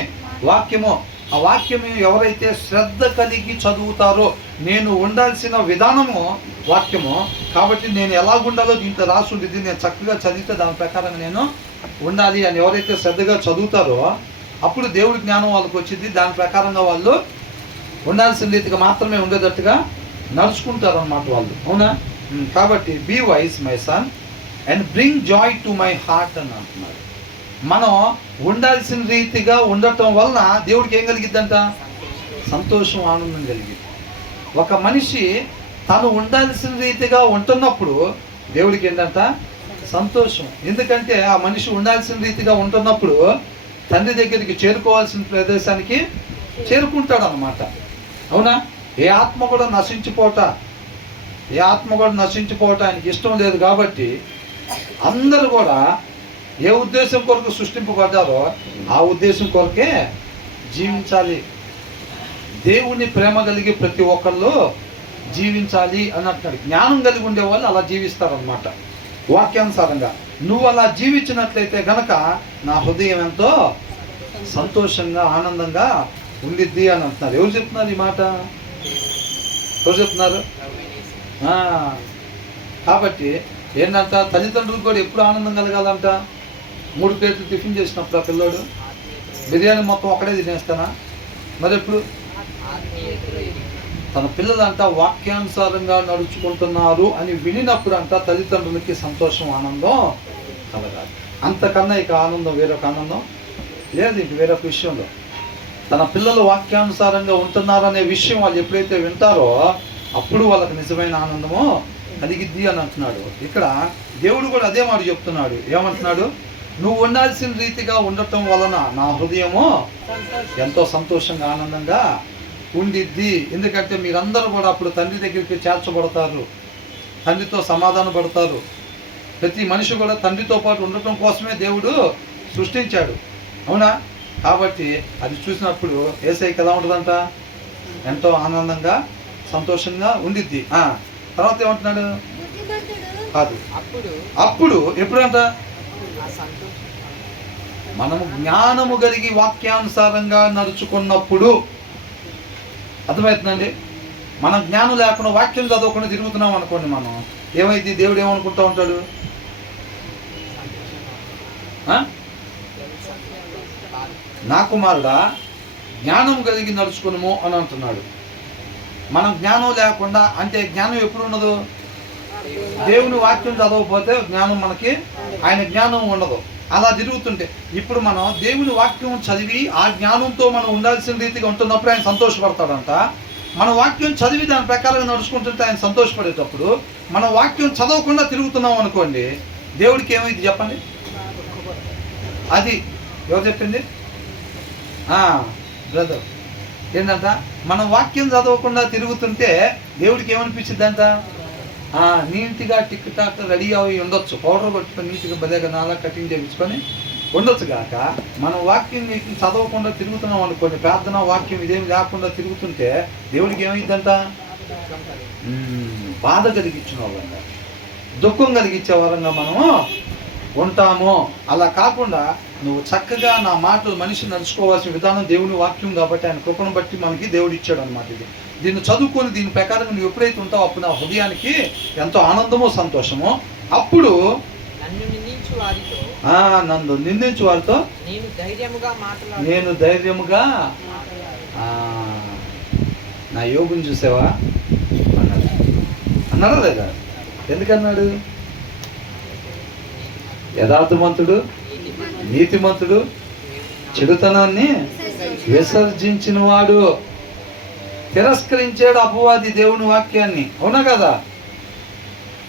వాక్యము. ఆ వాక్యము ఎవరైతే శ్రద్ధ కలిగి చదువుతారో, నేను ఉండాల్సిన విధానము వాక్యము కాబట్టి నేను ఎలాగుండాలో దీంట్లో రాసి ఉండేది, నేను చక్కగా చదివితే దాని ప్రకారంగా నేను ఉండాలి అని ఎవరైతే శ్రద్ధగా చదువుతారో అప్పుడు దేవుడి జ్ఞానం వాళ్ళకి వచ్చింది. దాని ప్రకారంగా వాళ్ళు ఉండాల్సిన రీతిగా మాత్రమే ఉండేటట్టుగా నడుచుకుంటారు అన్నమాట వాళ్ళు, అవునా? కాబట్టి be wise my son and bring joy to my heart అని అంటున్నారు. మనం ఉండాల్సిన రీతిగా ఉండటం వలన దేవుడికి ఏం కలిగిద్దంట? సంతోషం, ఆనందం కలిగింది. ఒక మనిషి తను ఉండాల్సిన రీతిగా ఉంటున్నప్పుడు దేవుడికి ఏంటంట? సంతోషం. ఎందుకంటే ఆ మనిషి ఉండాల్సిన రీతిగా ఉంటున్నప్పుడు తండ్రి దగ్గరికి చేరుకోవాల్సిన ప్రదేశానికి చేరుకుంటాడు అన్నమాట, అవునా? ఏ ఆత్మ కూడా నశించిపోవటానికి ఇష్టం లేదు. కాబట్టి అందరూ కూడా ఏ ఉద్దేశం కొరకు సృష్టింపబడ్డారో ఆ ఉద్దేశం కొరకే జీవించాలి. దేవుని ప్రేమ కలిగి ప్రతి ఒక్కళ్ళు జీవించాలి అని అంటున్నాడు. జ్ఞానం కలిగి ఉండే వాళ్ళు అలా జీవిస్తారనమాట వాక్యానుసారంగా. నువ్వు అలా జీవించినట్లయితే గనక నా హృదయం ఎంతో సంతోషంగా ఆనందంగా ఉండిద్ది అని అంటున్నారు. ఎవరు చెప్తున్నారు ఈ మాట? ఎవరు చెప్తున్నారు? కాబట్టి ఏంటంట, తల్లిదండ్రులకు కూడా ఎప్పుడు ఆనందం కలగాలంట? 3 ప్లేట్లు టిఫిన్ చేసినప్పుడు ఆ పిల్లోడు బిర్యానీ మొత్తం ఒక్కడే తినేస్తానా? మరి ఎప్పుడు తన పిల్లలంట వాక్యానుసారంగా నడుచుకుంటున్నారు అని వినినప్పుడు అంట తల్లిదండ్రులకి సంతోషం, ఆనందం కలగాలి. అంతకన్నా ఇక ఆనందం, వేరొక ఆనందం లేదు ఇంక వేరొక విషయంలో. తన పిల్లలు వాక్యానుసారంగా ఉంటున్నారనే విషయం వాళ్ళు ఎప్పుడైతే వింటారో అప్పుడు వాళ్ళకి నిజమైన ఆనందము కలిగిద్ది అని అంటున్నాడు. ఇక్కడ దేవుడు కూడా అదే మాట చెప్తున్నాడు. ఏమంటున్నాడు? నువ్వు ఉండాల్సిన రీతిగా ఉండటం వలన నా హృదయము ఎంతో సంతోషంగా ఆనందంగా ఉండిద్ది. ఎందుకంటే మీరందరూ కూడా అప్పుడు తండ్రి దగ్గరికి చేర్చబడతారు, తండ్రితో సమాధాన పడతారు. ప్రతి మనిషి కూడా తండ్రితో పాటు ఉండటం కోసమే దేవుడు సృష్టించాడు, అవునా? కాబట్టి అది చూసినప్పుడు యేసయ్యకి ఎలా ఉంటుందంట? ఎంతో ఆనందంగా సంతోషంగా ఉండిద్ది. తర్వాత ఏమంటున్నాడు? కాదు, అప్పుడు ఎప్పుడంట? మనము జ్ఞానము కలిగి వాక్యానుసారంగా నడుచుకున్నప్పుడు. అర్థమవుతుందండి? మనం జ్ఞానం లేకుండా వాక్యం చదవకుండా తిరుగుతున్నాం అనుకోండి, మనం ఏమైంది? దేవుడు ఏమనుకుంటా ఉంటాడు? నా కుమారుడా జ్ఞానం కలిగి నడుచుకున్నాము అని అంటున్నాడు. మనం జ్ఞానం లేకుండా, అంటే జ్ఞానం ఎప్పుడు ఉండదు? దేవుని వాక్యం చదవకపోతే జ్ఞానం మనకి, ఆయన జ్ఞానం ఉండదు. అలా తిరుగుతుంటే ఇప్పుడు మనం దేవుని వాక్యం చదివి ఆ జ్ఞానంతో మనం ఉండాల్సిన రీతిగా ఉంటున్నప్పుడు ఆయన సంతోషపడతాడంట. మన వాక్యం చదివి దాని ప్రకారంగా నడుచుకుంటుంటే ఆయన సంతోషపడేటప్పుడు మన వాక్యం చదవకుండా తిరుగుతున్నాం అనుకోండి, దేవుడికి ఏమైంది చెప్పండి? అది ఎవరు చెప్పింది? బ్రదర్ ఏంటంట? మనం వాక్యం చదవకుండా తిరుగుతుంటే దేవుడికి ఏమనిపించిందంట? నీట్గా టిక్ టాక్ రెడీ అవి ఉండొచ్చు, పౌడర్ కొట్టుకొని నీట్గా భలేగా నాలా కటింగ్ చేయించుకొని ఉండొచ్చు కాక మనం వాక్యం చదవకుండా తిరుగుతున్నాం అనుకోండి, ప్రార్థన వాక్యం ఇదేమి లేకుండా తిరుగుతుంటే దేవుడికి ఏమైందంట? బాధ కలిగించిన వాళ్ళంగా, దుఃఖం కలిగించే వారంగా మనము ఉంటాము. అలా కాకుండా నువ్వు చక్కగా నా మాటలు మనిషి నడుచుకోవాల్సిన విధానం దేవుని వాక్యం కాబట్టి ఆయన కృపను బట్టి మనకి దేవుడు ఇచ్చాడు అనమాట. దీన్ని చదువుకొని దీని ప్రకారం నువ్వు ఎప్పుడైతే ఉంటావో అప్పుడు నా హృదయానికి ఎంతో ఆనందము, సంతోషము. అప్పుడు నన్ను నిందించు వారితో నేను ధైర్యముగా నా యోగుని చూసావా అన్నాడా లేదా? ఎందుకన్నాడు? యథార్థవంతుడు, నీతిమంతుడు, చెడుతనాన్ని విసర్జించిన వాడు. తిరస్కరించాడు అపవాది దేవుని వాక్యాన్ని, అవునా కదా?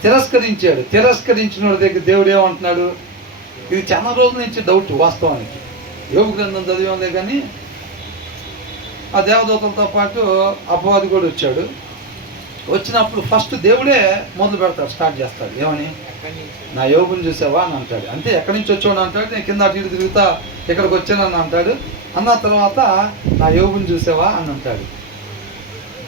తిరస్కరించాడు. తిరస్కరించిన వాడి దగ్గర దేవుడు ఏమంటున్నాడు? ఇది చాలా రోజుల నుంచి డౌట్ వాస్తవానికి. యోబు గ్రంథం చదివాంలే కానీ ఆ దేవదూతలతో పాటు అపవాది కూడా వచ్చాడు. వచ్చినప్పుడు ఫస్ట్ దేవుడే మొదలు పెడతాడు, స్టార్ట్ చేస్తాడు. ఏమని? నా యోబుని చూసావా అని అంటాడు. అంటే ఎక్కడి నుంచి వచ్చాడు అంటాడు. నేను కింద అటు ఇటు తిరుగుతా ఇక్కడికి వచ్చానని అంటాడు. అన్న తర్వాత నా యోబుని చూసావా అని అంటాడు.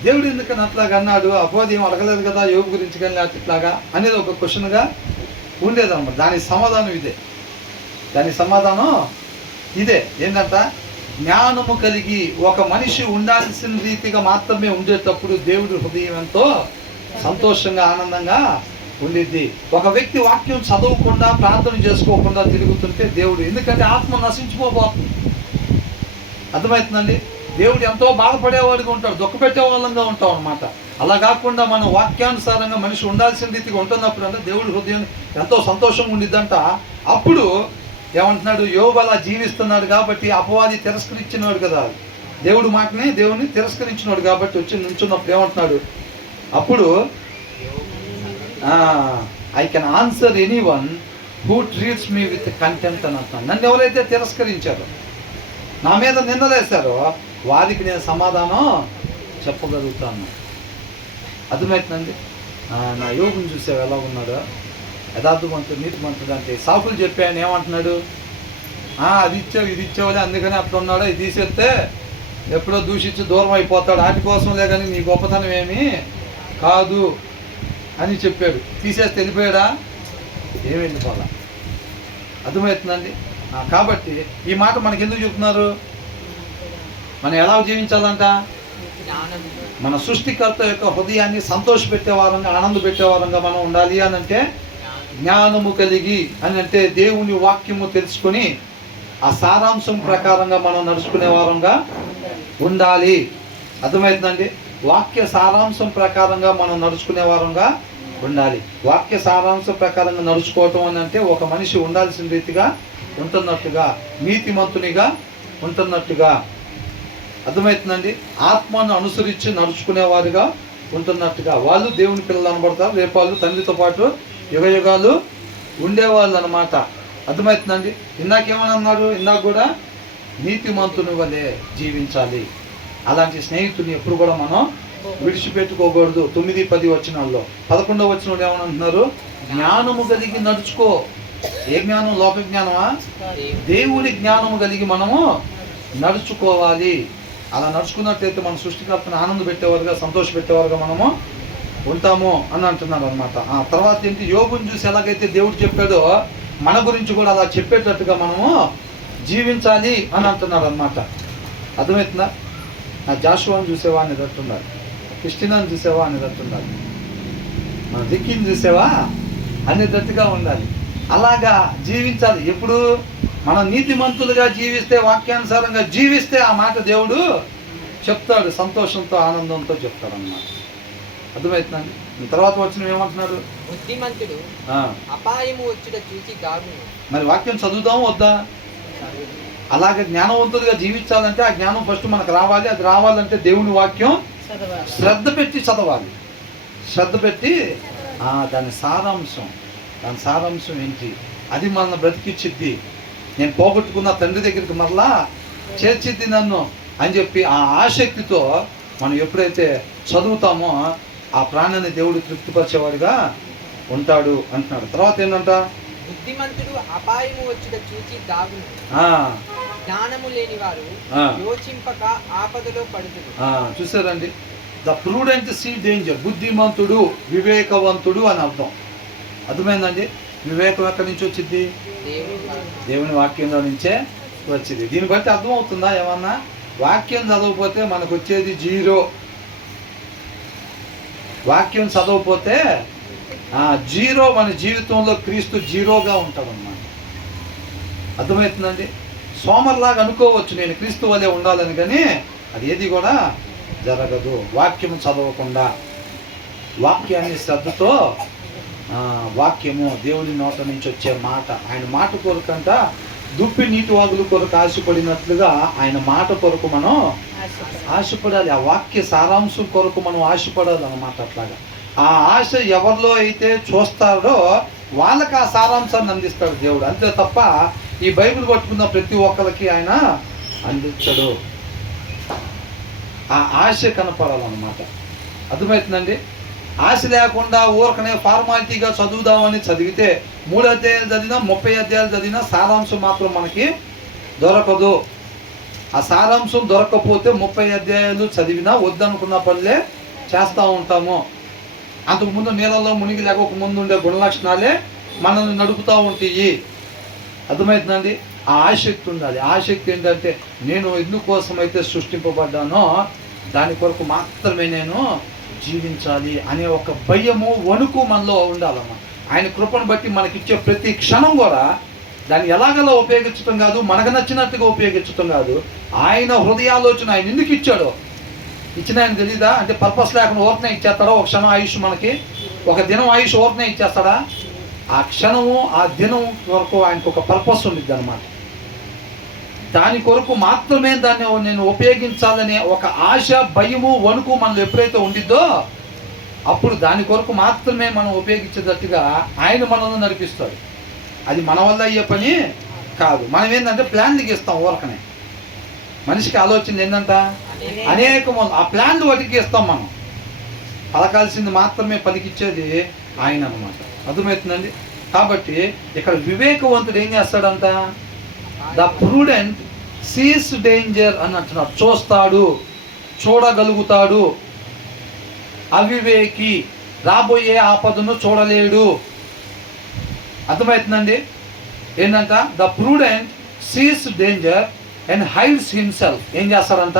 దేవుడు ఎందుకని అట్లాగా అన్నాడు? అపవాది ఏం అడగలేదు కదా యోబు గురించి కానీ, లేకపోతే ఇట్లాగా అనేది ఒక క్వశ్చన్గా ఉండేదన్నమాట. దానికి సమాధానం ఇదే. దాని సమాధానం ఇదే. ఏంటంట? జ్ఞానము కలిగి ఒక మనిషి ఉండాల్సిన రీతిగా మాత్రమే ఉండేటప్పుడు దేవుడి హృదయం ఎంతో సంతోషంగా ఆనందంగా ఉండిద్ది. ఒక వ్యక్తి వాక్యం చదవకుండా ప్రార్థన చేసుకోకుండా తిరుగుతుంటే దేవుడు, ఎందుకంటే ఆత్మ నశించిపోబోతుంది. అర్థమవుతుందండి? దేవుడు ఎంతో బాధపడేవాడిగా ఉంటాడు, దుఃఖపెట్టే వాళ్ళంగా ఉంటాం అనమాట. అలా కాకుండా మనం వాక్యానుసారంగా మనిషి ఉండాల్సిన రీతిగా ఉంటున్నప్పుడు అంటే దేవుడి హృదయం ఎంతో సంతోషంగా ఉండిద్దంట. అప్పుడు ఏమంటున్నాడు? యోబు అలా జీవిస్తున్నాడు కాబట్టి అపవాది తిరస్కరించినాడు కదా దేవుడి మాటని, దేవుని తిరస్కరించినాడు కాబట్టి వచ్చి నుంచున్నప్పుడు ఏమంటున్నాడు? అప్పుడు I can answer any one who treats me with contempt అని అంటున్నాడు. నన్ను ఎవరైతే తిరస్కరించారో, నా మీద నిందలేశారో వారికి నేను సమాధానం చెప్పగలుగుతాను. అర్థమవుతుందండి? నా యోగుని చూసావు ఎలా ఉన్నాడో, యథార్థవంతుడు, నీతిమంతుడు అంటే సాకులు చెప్పాను. ఏమంటున్నాడు? అది ఇచ్చావు, ఇది ఇచ్చావులే, అందుకని అట్లా ఉన్నాడు. ఇది తీసేస్తే ఎప్పుడో దూషించి దూరం అయిపోతాడు, వాటి కోసంలే కానీ నీ గొప్పతనం ఏమీ కాదు అని చెప్పాడు. తీసేస్తే వెళ్ళిపోయాడా? ఏమి వెళ్ళిపోవాలా? అర్థమవుతుందండి? కాబట్టి ఈ మాట మనకి ఎందుకు చెప్తున్నారు? మనం ఎలా జీవించాలంట? మన సృష్టికర్త యొక్క హృదయాన్ని సంతోషపెట్టే వారంగా, ఆనంద పెట్టే వారంగా మనం ఉండాలి అని అంటే జ్ఞానము కలిగి అని అంటే దేవుని వాక్యము తెలుసుకొని ఆ సారాంశం ప్రకారంగా మనం నడుచుకునే వారంగా ఉండాలి. అర్థమవుతుందండి? వాక్య సారాంశం ప్రకారంగా మనం నడుచుకునే వారంగా ఉండాలి. వాక్య సారాంశం ప్రకారంగా నడుచుకోవటం అని అంటే ఒక మనిషి ఉండాల్సిన రీతిగా ఉంటున్నట్టుగా, నీతిమంతునిగా ఉంటున్నట్టుగా. అర్థమవుతుందండి? ఆత్మను అనుసరించి నడుచుకునేవారుగా ఉంటున్నట్టుగా వాళ్ళు దేవుని పిల్లలు అనబడతారు. రేపు వాళ్ళు తండ్రితో పాటు యుగ యుగాలు ఉండేవాళ్ళు అనమాట. అర్థమవుతుందండి? ఇందాకేమని అన్నారు? ఇందాక కూడా నీతిమంతుని వలె జీవించాలి. అలాంటి స్నేహితుని ఎప్పుడు కూడా మనం విడిచిపెట్టుకోకూడదు. 9-10 వచనాల్లో 11వ వచనంలో ఏమని అంటున్నారు? జ్ఞానము కలిగి నడుచుకో. ఏ జ్ఞానం? లోక జ్ఞానమా? దేవుని జ్ఞానము కలిగి మనము నడుచుకోవాలి. అలా నడుచుకున్నట్లయితే మన సృష్టికర్తను ఆనంద పెట్టేవారుగా, సంతోష పెట్టేవారుగా మనము ఉంటాము అని అంటున్నారు అనమాట. ఆ తర్వాత ఏంటి? యోబుని చూసి ఎలాగైతే దేవుడు చెప్పాడో మన గురించి కూడా అలా చెప్పేటట్టుగా మనము జీవించాలి అని అంటున్నారు అనమాట. అర్థమవుతుందా? నా జాషువాని చూసేవా అనేది అంటున్నారు, క్రిస్టినాని చూసేవా అనేది అంటున్నారు, మన రిక్కీని చూసేవా అనేటట్టుగా ఉండాలి. అలాగా జీవించాలి. ఎప్పుడు మనం నీతిమంతులుగా జీవిస్తే, వాక్యానుసారంగా జీవిస్తే ఆ మాట దేవుడు చెప్తాడు, సంతోషంతో ఆనందంతో చెప్తాడు అన్నమాట. అర్థమవుతుందండి? తర్వాత వచ్చిన ఏమంటున్నారు? బుద్ధిమంతుడు అపాయము వచ్చుట చూసి గాగును. మరి వాక్యం చదువుదాం వద్దా? అలాగే జ్ఞానవంతులుగా జీవించాలంటే ఆ జ్ఞానం ఫస్ట్ మనకు రావాలి. అది రావాలంటే దేవుని వాక్యం శ్రద్ధ పెట్టి చదవాలి. శ్రద్ధ పెట్టి దాని సారాంశం ఏంటి, అది మన బ్రతికిచ్చిద్ది. నేను పోగొట్టుకున్న తండ్రి దగ్గరికి మరలా చేర్చిద్ది నన్ను అని చెప్పి ఆ ఆసక్తితో మనం ఎప్పుడైతే చదువుతామో ఆ ప్రాణాన్ని దేవుడు తృప్తిపరిచేవాడిగా ఉంటాడు అంటున్నాడు. తర్వాత ఏంటంట? బుద్ధిమంతుడు అపాయము వచ్చుట చూచి దాగును. జ్ఞానము లేని వారు యోచింపక ఆపదలో పడుతురు. చూసారండి? The prudent see danger. బుద్ధిమంతుడు, వివేకవంతుడు అని అర్థం. అర్థమైందండి? వివేకం ఎక్కడి నుంచి వచ్చింది? దేవుని వాక్యంలో నుంచే వచ్చింది. దీన్ని బట్టి అర్థం అవుతుందా ఏమన్నా? వాక్యం చదవకపోతే మనకు వచ్చేది 0. వాక్యం చదవకపోతే 0 మన జీవితంలో క్రీస్తు 0గా ఉంటాడన్నమాట. అర్థమవుతుందండి? సోమర్లాగా అనుకోవచ్చు నేను క్రీస్తు వల్లే ఉండాలని, కానీ అది ఏది కూడా జరగదు. వాక్యం చదవకుండా, వాక్యాన్ని శ్రద్ధతో వాక్యము దేవుని నోట నుంచి వచ్చే మాట. ఆయన మాట కొరకంట దుప్పి నీటి వాగులు కొరకు ఆశపడినట్లుగా ఆయన మాట కొరకు మనం ఆశపడాలి. ఆ వాక్య సారాంశం కొరకు మనం ఆశపడాలి అన్నమాట. అట్లాగా ఆ ఆశ ఎవరిలో అయితే చూస్తారో వాళ్ళకి ఆ సారాంశాన్ని అందిస్తాడు దేవుడు. అంతే తప్ప ఈ బైబిల్ పట్టుకున్న ప్రతి ఒక్కరికి ఆయన అందించడు. ఆ ఆశ కనపడాలన్నమాట. అర్థమవుతుందండి? ఆశ లేకుండా ఊరకనే ఫార్మాలిటీగా చదువుదామని చదివితే 3 అధ్యాయాలు చదివినా 30 అధ్యాయాలు చదివినా సారాంశం మాత్రం మనకి దొరకదు. ఆ సారాంశం దొరకకపోతే 30 అధ్యాయాలు చదివినా వద్దనుకున్న పనులే చేస్తూ ఉంటాము. అంతకుముందు నీళ్ళల్లో మునిగి లేకపోక ముందు ఉండే గుణలక్షణాలే మనల్ని నడుపుతూ ఉంటాయి. అర్థమవుతుందండి? ఆ ఆసక్తి ఉండాలి. ఆసక్తి ఏంటంటే నేను ఎందుకోసం అయితే సృష్టింపబడ్డానో దాని కొరకు మాత్రమే నేను జీవించాలి అనే ఒక భయము, వణుకు మనలో ఉండాలమ్మా. ఆయన కృపను బట్టి మనకిచ్చే ప్రతి క్షణం కూడా దాన్ని ఎలాగలా ఉపయోగించడం కాదు, మనకు నచ్చినట్టుగా ఉపయోగించడం కాదు. ఆయన హృదయాలోచన ఆయన ఎందుకు ఇచ్చాడో ఇచ్చిన ఆయన తెలీదా? అంటే పర్పస్ లేకుండా ఓర్నే ఇచ్చేస్తాడా? ఒక క్షణం ఆయుష్ మనకి, ఒక దినం ఆయుష్ ఓర్నే ఇచ్చేస్తాడా? ఆ క్షణము ఆ దినం వరకు ఆయనకు ఒక పర్పస్ ఉండిద్ది అనమాట. దాని కొరకు మాత్రమే దాన్ని నేను ఉపయోగించాలనే ఒక ఆశ, భయము, వణుకు మనలో ఎప్పుడైతే ఉండిద్దో అప్పుడు దాని కొరకు మాత్రమే మనం ఉపయోగించేటట్టుగా ఆయన మనల్ని నడిపిస్తాడు. అది మన వల్ల అయ్యే పని కాదు. మనం ఏంటంటే ప్లాన్లు గీస్తాం ఊరకనే. మనిషికి ఆలోచన ఏంటంట అనేకము. ఆ ప్లాన్లు వాటికి ఇస్తాం మనం. పలకాల్సింది మాత్రమే పలికిచ్చేది ఆయన అన్నమాట. అర్థమవుతుందండి? కాబట్టి ఇక్కడ వివేకవంతుడు ఏం చేస్తాడంట? ద ప్రూడెంట్ సీస్ డేంజర్ అని అంటున్నాడు. చూస్తాడు, చూడగలుగుతాడు. అవివేకి రాబోయే ఆపదను చూడలేడు. అర్థమవుతుందండి? ఏంటంట? The prudent sees danger and hides himself. ఏం చేస్తాడంట?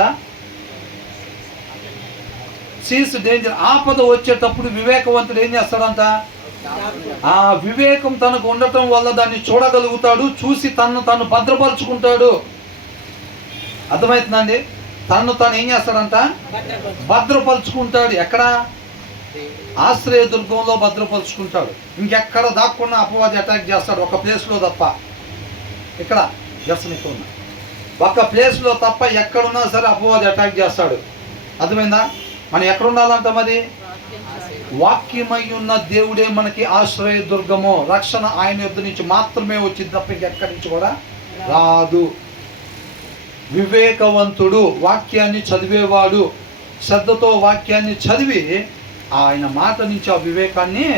Sees danger. ఆపద వచ్చేటప్పుడు వివేకవంతుడు ఏం చేస్తాడంట? ఆ వివేకం తనకు ఉండటం వల్ల దాన్ని చూడగలుగుతాడు, చూసి తను భద్రపరుచుకుంటాడు. అర్థమవుతుందండి? తను ఏం చేస్తాడంట? భద్రపరుచుకుంటాడు. ఎక్కడ? ఆశ్రయ దుర్గంలో భద్రపరుచుకుంటాడు. ఇంకెక్కడ దాక్కున్నా అపవాది అటాక్ చేస్తాడు. ఒక ప్లేస్లో తప్ప. ఇక్కడ దర్శనం ఉన్న ఒక ప్లేస్లో తప్ప ఎక్కడున్నా సరే అపవాది అటాక్ చేస్తాడు. అర్థమైందా? మనం ఎక్కడ ఉండాలంట? మరి వాక్యమై ఉన్న దేవుడే మనకి ఆశ్రయ దుర్గము. రక్షణ ఆయన యొద్ద నుంచి మాత్రమే వచ్చింది తప్ప ఇంకెక్కడి నుంచి కూడా రాదు. వివేకవంతుడు వాక్యాన్ని చదివేవాడు శ్రద్ధతో వాక్యాన్ని చదివి ఆయన మాట నుంచి ఆ వివేకాన్ని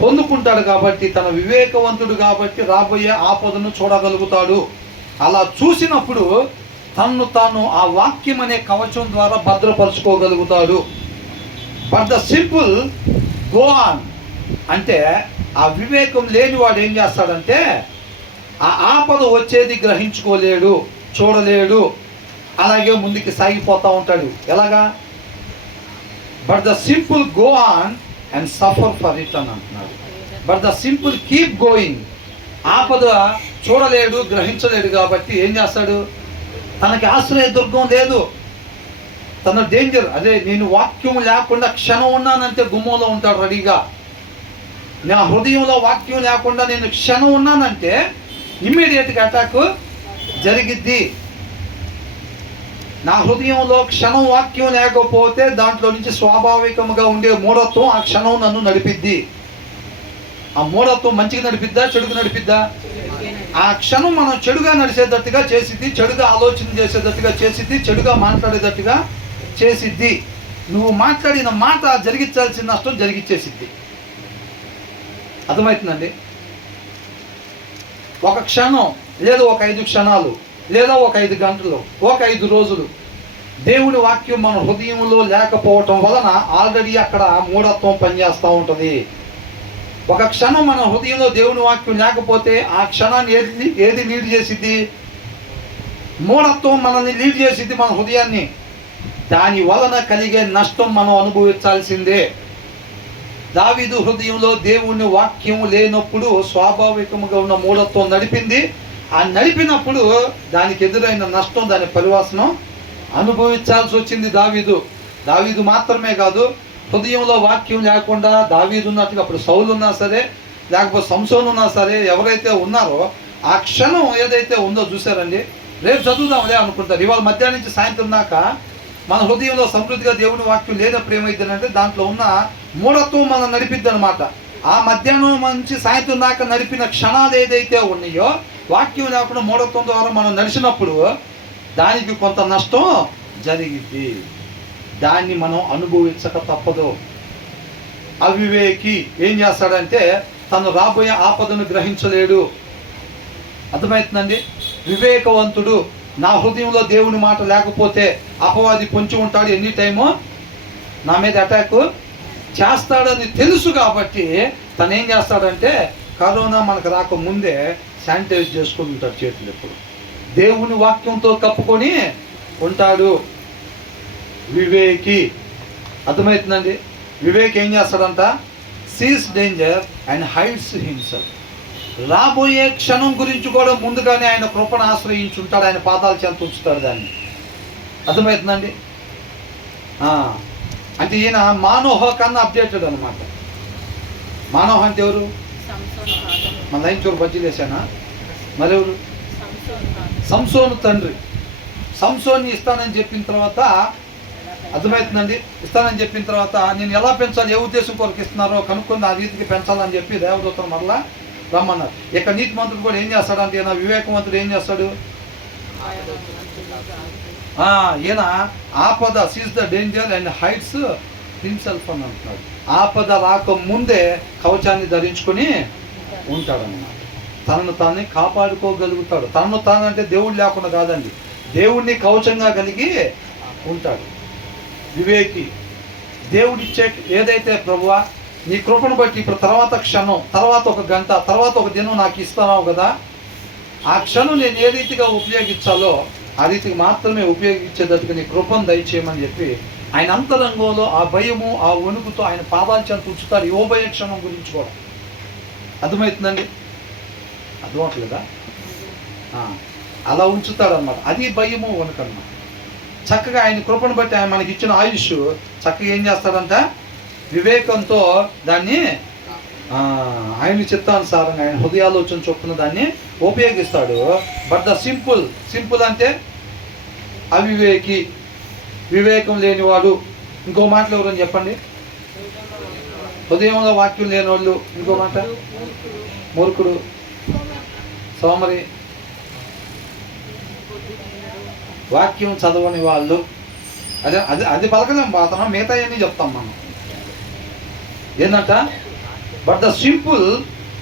పొందుకుంటాడు. కాబట్టి తన వివేకవంతుడు కాబట్టి రాబోయే ఆపదను చూడగలుగుతాడు. అలా చూసినప్పుడు తాను ఆ వాక్యం అనే కవచం ద్వారా భద్రపరుచుకోగలుగుతాడు. But the simple go on అంటే ఆ వివేకం లేనివాడు ఏం చేస్తాడంటే ఆ ఆపద వచ్చేది గ్రహించుకోలేడు, చూడలేడు. అలాగే ముందుకు సాగిపోతూ ఉంటాడు. ఎలాగా? But the simple go on and suffer for it అని అంటున్నాడు. But the simple keep going. ఆపద చూడలేడు, గ్రహించలేడు కాబట్టి ఏం చేస్తాడు? తనకి ఆశ్రయ దుర్గం లేదు, తన డేంజర్. అదే నేను వాక్యం లేకుండా క్షణం ఉన్నానంటే గుమ్మంలో ఉంటాడు రెడీగా. నా హృదయంలో వాక్యం లేకుండా నేను క్షణం ఉన్నానంటే ఇమ్మీడియట్గా అటాక్ జరిగిద్ది. నా హృదయంలో క్షణం వాక్యం లేకపోతే దాంట్లో నుంచి స్వాభావికంగా ఉండే మూఢత్వం ఆ క్షణం నన్ను నడిపిద్ది. ఆ మూఢత్వం మంచిగా నడిపిద్దా, చెడుగా నడిపిద్దా? ఆ క్షణం మనం చెడుగా నడిచేటట్టుగా చేసిద్ది, చెడుగా ఆలోచన చేసేటట్టుగా చేసిద్ది, చెడుగా మాట్లాడేటట్టుగా చేసిద్ది. నువ్వు మాట్లాడిన మాట జరిగించాల్సిన నష్టం జరిగించేసిద్ది. అర్థమవుతుందండి? ఒక క్షణం లేదా ఒక 5 క్షణాలు లేదా ఒక 5 గంటలు, ఒక 5 రోజులు దేవుని వాక్యం మన హృదయంలో లేకపోవటం వలన ఆల్రెడీ అక్కడ మూఢత్వం పనిచేస్తూ ఉంటుంది. ఒక క్షణం మన హృదయంలో దేవుని వాక్యం లేకపోతే ఆ క్షణాన్ని ఏది లీడ్ చేసిద్ది? మూఢత్వం మనల్ని లీడ్ చేసిద్ది, మన హృదయాన్ని. దాని వలన కలిగే నష్టం మనం అనుభవించాల్సిందే. దావీదు హృదయంలో దేవుని వాక్యం లేనప్పుడు స్వాభావికంగా ఉన్న మూఢత్వం నడిపింది. ఆ నడిపినప్పుడు దానికి ఎదురైన నష్టం, దాని పరివాసనం అనుభవించాల్సి వచ్చింది దావీదు మాత్రమే కాదు, హృదయంలో వాక్యం లేకుండా దావీదు ఉన్నట్టుగా అప్పుడు సౌలు ఉన్నా సరే, లేకపోతే సంసోను ఉన్నా సరే, ఎవరైతే ఉన్నారో ఆ క్షణం ఏదైతే ఉందో చూసారండి, రేపు చదువుదాంలే అనుకుంటారు. ఇవాళ మధ్యాహ్నం నుంచి సాయంత్రం దాకా మన హృదయంలో సమృద్ధిగా దేవుని వాక్యం లేనప్పుడు ఏమైందంటే దాంట్లో ఉన్న మూఢత్వం మనం నడిపిద్ది అనమాట. ఆ మధ్యాహ్నం నుంచి సాయంత్రం దాకా నడిపిన క్షణాలు ఏదైతే ఉన్నాయో, వాక్యం లేకుండా మూఢత్వం ద్వారా మనం నడిచినప్పుడు దానికి కొంత నష్టం జరిగింది. దాన్ని మనం అనుభవించక తప్పదు. అవివేకి ఏం చేస్తాడంటే తను రాబోయే ఆపదను గ్రహించలేడు. అర్థమవుతుందండి? వివేకవంతుడు, నా హృదయంలో దేవుని మాట లేకపోతే అపవాది పొంచి ఉంటాడు, ఎనీ టైము నా మీద అటాక్ చేస్తాడని తెలుసు. కాబట్టి తను ఏం చేస్తాడంటే కరోనా మనకు రాకముందే శానిటైజ్ చేసుకుని ఉంటాడు చేతులు, ఎప్పుడు దేవుని వాక్యంతో కప్పుకొని ఉంటాడు. వివేకి, అర్థమవుతుందండి? వివేక్ ఏం చేస్తాడంట? Sees danger and hides himself. రాబోయే క్షణం గురించి కూడా ముందుగానే ఆయన కృపను ఆశ్రయించుంటాడు, ఆయన పాదాలు చెంత ఉంచుతాడు దాన్ని. అర్థమవుతుందండి? అంటే ఈయన మానోహ కన్నా అప్డేటెడ్ అనమాట. మానోహ అంటే ఎవరు? మన లైన్ చోరు బజ్జీలు వేసానా? మరెవరు? సంసోను తండ్రి. సంసోన్ని ఇస్తానని చెప్పిన తర్వాత, అర్థమవుతుందండి, ఇస్తానని చెప్పిన తర్వాత నేను ఎలా పెంచాలి, ఏ ఉద్దేశం కొరకు ఇస్తున్నారో కనుక్కొని ఆ రీతికి పెంచాలని చెప్పి దేవదూతను మరలా రమ్మన్నారు. ఇక నీతిమంతుడు కూడా ఏం చేస్తాడంటే, ఈయన వివేకవంతుడు ఏం చేస్తాడు? ఈయన ఆపద, seize the danger and hides himself అని అంటున్నాడు. ఆపద రాక ముందే కవచాన్ని ధరించుకొని ఉంటాడన్నమాట. తనను తాన్ని కాపాడుకోగలుగుతాడు. తనను తానంటే దేవుడు లేకుండా కాదండి, దేవుణ్ణి కవచంగా కలిగి ఉంటాడు. వివేకి దేవుడిచ్చే ఏదైతే ప్రభువా నీ కృపను బట్టి ఇప్పుడు తర్వాత క్షణం, తర్వాత ఒక గంట, తర్వాత ఒక దినం నాకు ఇస్తున్నావు కదా, ఆ క్షణం నేను ఏ రీతిగా ఉపయోగించాలో ఆ రీతికి మాత్రమే ఉపయోగించేటట్టుగా నీ కృపను దయచేయమని చెప్పి ఆయన అంతరంగంలో ఆ భయము, ఆ వణుకుతో ఆయన పాదాలు చెంత ఉంచుతారు. యోబయ క్షణం గురించి కూడా. అర్థమవుతుందండి? అర్థమవట్లేదా? అలా ఉంచుతాడు అన్నమాట. అది భయము, వణుకు అన్నమాట. చక్కగా ఆయన కృపను బట్టి ఆయన మనకి ఇచ్చిన ఆయుష్ చక్కగా ఏం చేస్తాడంట? వివేకంతో దాన్ని ఆయన చిత్తానుసారంగా ఆయన హృదయాలోచన చొప్పున దాన్ని ఉపయోగిస్తాడు. బట్ ద సింపుల్ అంటే అవివేకి, వివేకం లేనివాడు. ఇంకో మాటలు ఎవరని చెప్పండి? హృదయంలో వాక్యం లేని వాళ్ళు. ఇంకో మాట మూర్ఖుడు, సోమరి, వాక్యం చదవని వాళ్ళు. అదే అది అది పలకలేం బాధనం, మిగతా అన్నీ చెప్తాం మనం. ఏంటంట? But the simple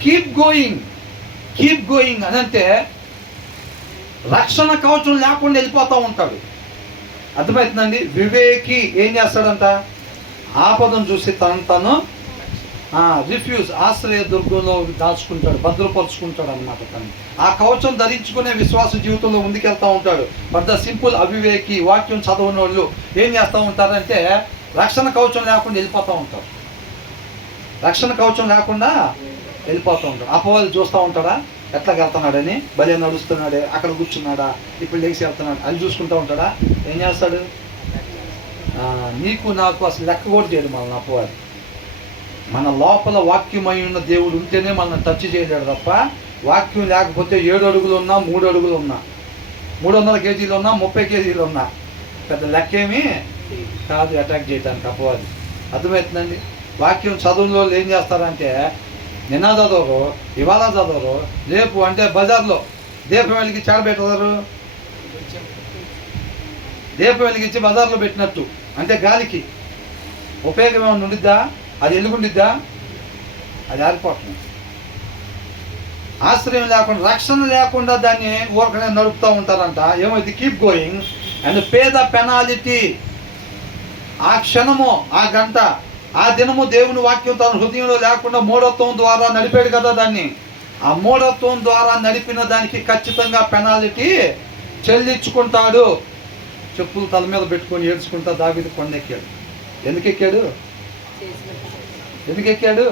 keep going అని అంటే రక్షణ కవచం లేకుండా వెళ్ళిపోతూ ఉంటాడు. అర్థమవుతుందండి? వివేకి ఏం చేస్తాడంట? ఆపదను చూసి తను రిఫ్యూజ్, ఆశ్రయ దుర్గంలో దాచుకుంటాడు, భద్రపరుచుకుంటాడు అనమాట. తను ఆ కవచం ధరించుకునే విశ్వాస జీవితంలో ముందుకెళ్తూ ఉంటాడు. బట్ ద సింపుల్ అవివేకి, వాక్యం చదవని వాళ్ళు ఏం చేస్తూ ఉంటారంటే రక్షణ కవచం లేకుండా వెళ్ళిపోతూ ఉంటారు. రక్షణ కవచం లేకుండా వెళ్ళిపోతూ ఉంటాడు. అపవాది చూస్తూ ఉంటాడా ఎట్లా వెళ్తున్నాడని, భలే నడుస్తున్నాడే, అక్కడ కూర్చున్నాడా, ఇప్పుడు లేచి వెళ్తున్నాడు అని చూసుకుంటూ ఉంటాడా? ఏం చేస్తాడు? నీకు నాకు అసలు లెక్క కూడా చేయడు మనల్ని అపవాది. మన లోపల వాక్యమై ఉన్న దేవుడు ఉంటేనే మనల్ని టచ్ చేయలేడు తప్ప, వాక్యం లేకపోతే 7 అడుగులు ఉన్నా, 3 అడుగులు ఉన్నా, 300 కేజీలు ఉన్నా, 30 కేజీలు ఉన్నా పెద్ద లెక్కేమీ కాదు అటాక్ చేయడానికి అపవాది. అర్థమవుతుందండి? వాక్యం చదువులో ఏం చేస్తారంటే నిన్న చదవరు, ఇవాళ చదవరు, రేపు అంటే బజార్లో దీపం వెలిగించి ఆడబెడతారు. దీపం వెలిగించి బజార్లో పెట్టినట్టు అంటే గాలికి ఉపయోగం ఏమైనా ఉండిద్దా? అది ఎలుగుండిద్దా? అది ఆరిపోతుంది. ఆశ్రయం లేకుండా, రక్షణ లేకుండా దాన్ని ఊరకనే నడుపుతూ ఉంటారంట. ఏమైంది? Keep going and pay the penalty. ఆ క్షణము, ఆ గంట, ఆ దినము దేవుని వాక్యం తన హృదయంలో లేకుండా మూఢత్వం ద్వారా నడిపాడు కదా దాన్ని. ఆ మూఢత్వం ద్వారా నడిపిన దానికి ఖచ్చితంగా పెనాలిటీ చెల్లించుకుంటాడు. చెప్పులు తల మీద పెట్టుకొని ఏడ్చుకుంటా దావీదు కొండెక్కాడు. ఎందుకు ఎక్కాడు?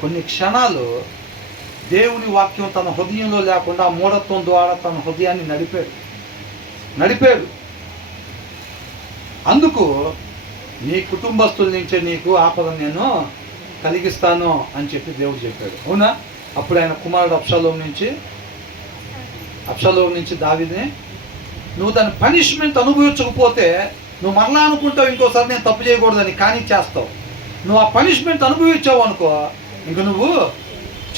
కొన్ని క్షణాలు దేవుని వాక్యం తన హృదయంలో లేకుండా మూఢత్వం ద్వారా తన హృదయాన్ని నడిపాడు. అందుకు నీ కుటుంబస్తుల నుంచే నీకు ఆపద నేను కలిగిస్తాను అని చెప్పి దేవుడు చెప్పాడు. అవునా? అప్పుడు ఆయన కుమారుడు అబ్షాలోము నుంచి దావీదుని, నువ్వు దాని పనిష్మెంట్ అనుభవించకపోతే నువ్వు మరలా అనుకుంటావు ఇంకోసారి నేను తప్పు చేయకూడదని, కానీ చేస్తావు. నువ్వు ఆ పనిష్మెంట్ అనుభవించావు అనుకో, ఇంక నువ్వు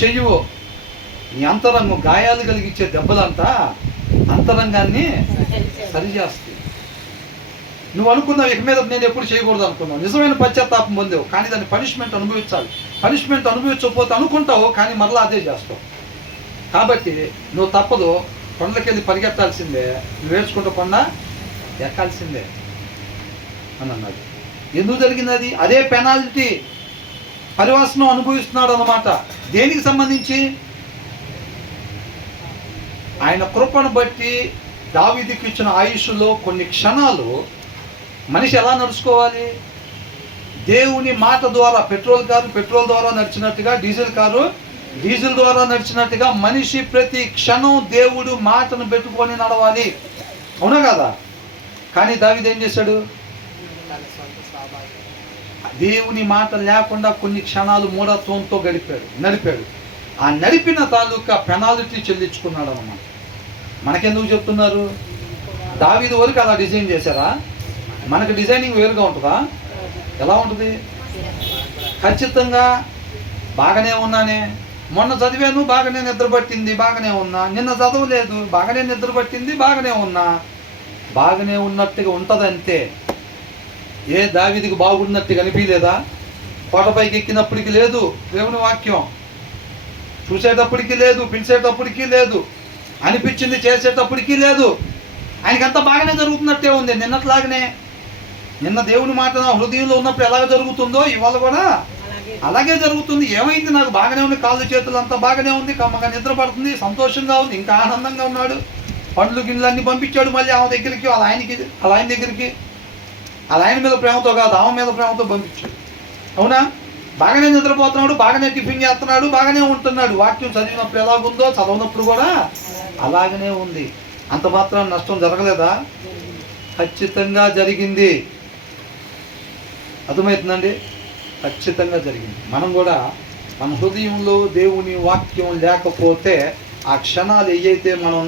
చెయ్యవు. నీ అంతరంగం గాయాలు కలిగించే దెబ్బలంతా అంతరంగాన్ని సరిచేస్తాయి. నువ్వు అనుకున్నావు ఇక మీద నేను ఎప్పుడు చేయకూడదు అనుకున్నావు, నిజమైన పశ్చాత్తాపం పొందావు, కానీ దాన్ని పనిష్మెంట్ అనుభవించాలి. పనిష్మెంట్ అనుభవించకపోతే అనుకుంటావు, కానీ మరలా అదే చేస్తావు. కాబట్టి నువ్వు తప్పదు, కొండలకెళ్ళి పరిగెత్తాల్సిందే, నువ్వు ఏడ్చుకుంటూ కొండ ఎక్కాల్సిందే అని అన్నాడు. ఎందుకు జరిగింది అది? అదే పెనాల్టీ, పరివాసనం అనుభవిస్తున్నాడు అన్నమాట. దేనికి సంబంధించి? ఆయన కృపను బట్టి దావీదుకి ఇచ్చిన ఆయుష్లో కొన్ని క్షణాలు మనిషి ఎలా నడుచుకోవాలి? దేవుని మాట ద్వారా, పెట్రోల్ కారు పెట్రోల్ ద్వారా నడిచినట్టుగా, డీజిల్ కారు డీజిల్ ద్వారా నడిచినట్టుగా మనిషి ప్రతి క్షణం దేవుడు మాటను పెట్టుకొని నడవాలి. అవునా కదా? కానీ దావీదు ఏం చేశాడు? దేవుని మాట లేకుండా కొన్ని క్షణాలు మూఢత్వంతో నడిపాడు. ఆ నడిపిన తాలూకా పెనాల్టీ చెల్లించుకున్నాడు అన్నమాట. మనకెందుకు చెప్తున్నారు? దావీదు వరకు అలా డిజైన్ చేశారా? మనకు డిజైనింగ్ వేరుగా ఉంటుందా? ఎలా ఉంటుంది? ఖచ్చితంగా బాగానే ఉన్నానే, మొన్న చదివాను బాగానే నిద్ర పట్టింది బాగానే ఉన్నా, నిన్న చదవలేదు బాగానే నిద్ర పట్టింది బాగానే ఉన్నా, బాగానే ఉన్నట్టుగా ఉంటుంది అంతే. ఏ దావీదుకి బాగున్నట్టుగా అనిపించలేదా? కోటపైకి ఎక్కినప్పటికీ లేదు దేవుని వాక్యం, చూసేటప్పటికీ లేదు, పిలిచేటప్పటికీ లేదు, అనిపించింది చేసేటప్పటికీ లేదు. ఆయనకంతా బాగానే జరుగుతున్నట్టే ఉంది. నిన్నట్లాగనే, నిన్న దేవుని మాట నా హృదయంలో ఉన్నప్పుడు ఎలాగ జరుగుతుందో ఇవాళ కూడా అలాగే జరుగుతుంది. ఏమైంది? నాకు బాగానే ఉంది, కాళ్ళు చేతులు అంతా బాగానే ఉంది, కమ్మగా నిద్ర పడుతుంది, సంతోషంగా ఉంది, ఇంకా ఆనందంగా ఉన్నాడు. పండ్లు గిన్నెలు అన్నీ పంపించాడు మళ్ళీ ఆమె దగ్గరికి, వాళ్ళ ఆయన దగ్గరికి. వాళ్ళ ఆయన మీద ప్రేమతో కాదు, ఆమె మీద ప్రేమతో పంపించాడు. అవునా? బాగానే నిద్రపోతున్నాడు, బాగానే టిఫిన్ చేస్తున్నాడు, బాగానే ఉంటున్నాడు. వాక్యం చదివినప్పుడు ఎలాగుందో చదవనప్పుడు కూడా అలాగనే ఉంది. అంత మాత్రం నష్టం జరగలేదా? ఖచ్చితంగా జరిగింది. అర్థమవుతుందండి? ఖచ్చితంగా జరిగింది. మనం కూడా మన హృదయంలో దేవుని వాక్యం లేకపోతే ఆ క్షణాలు ఏవైతే మనం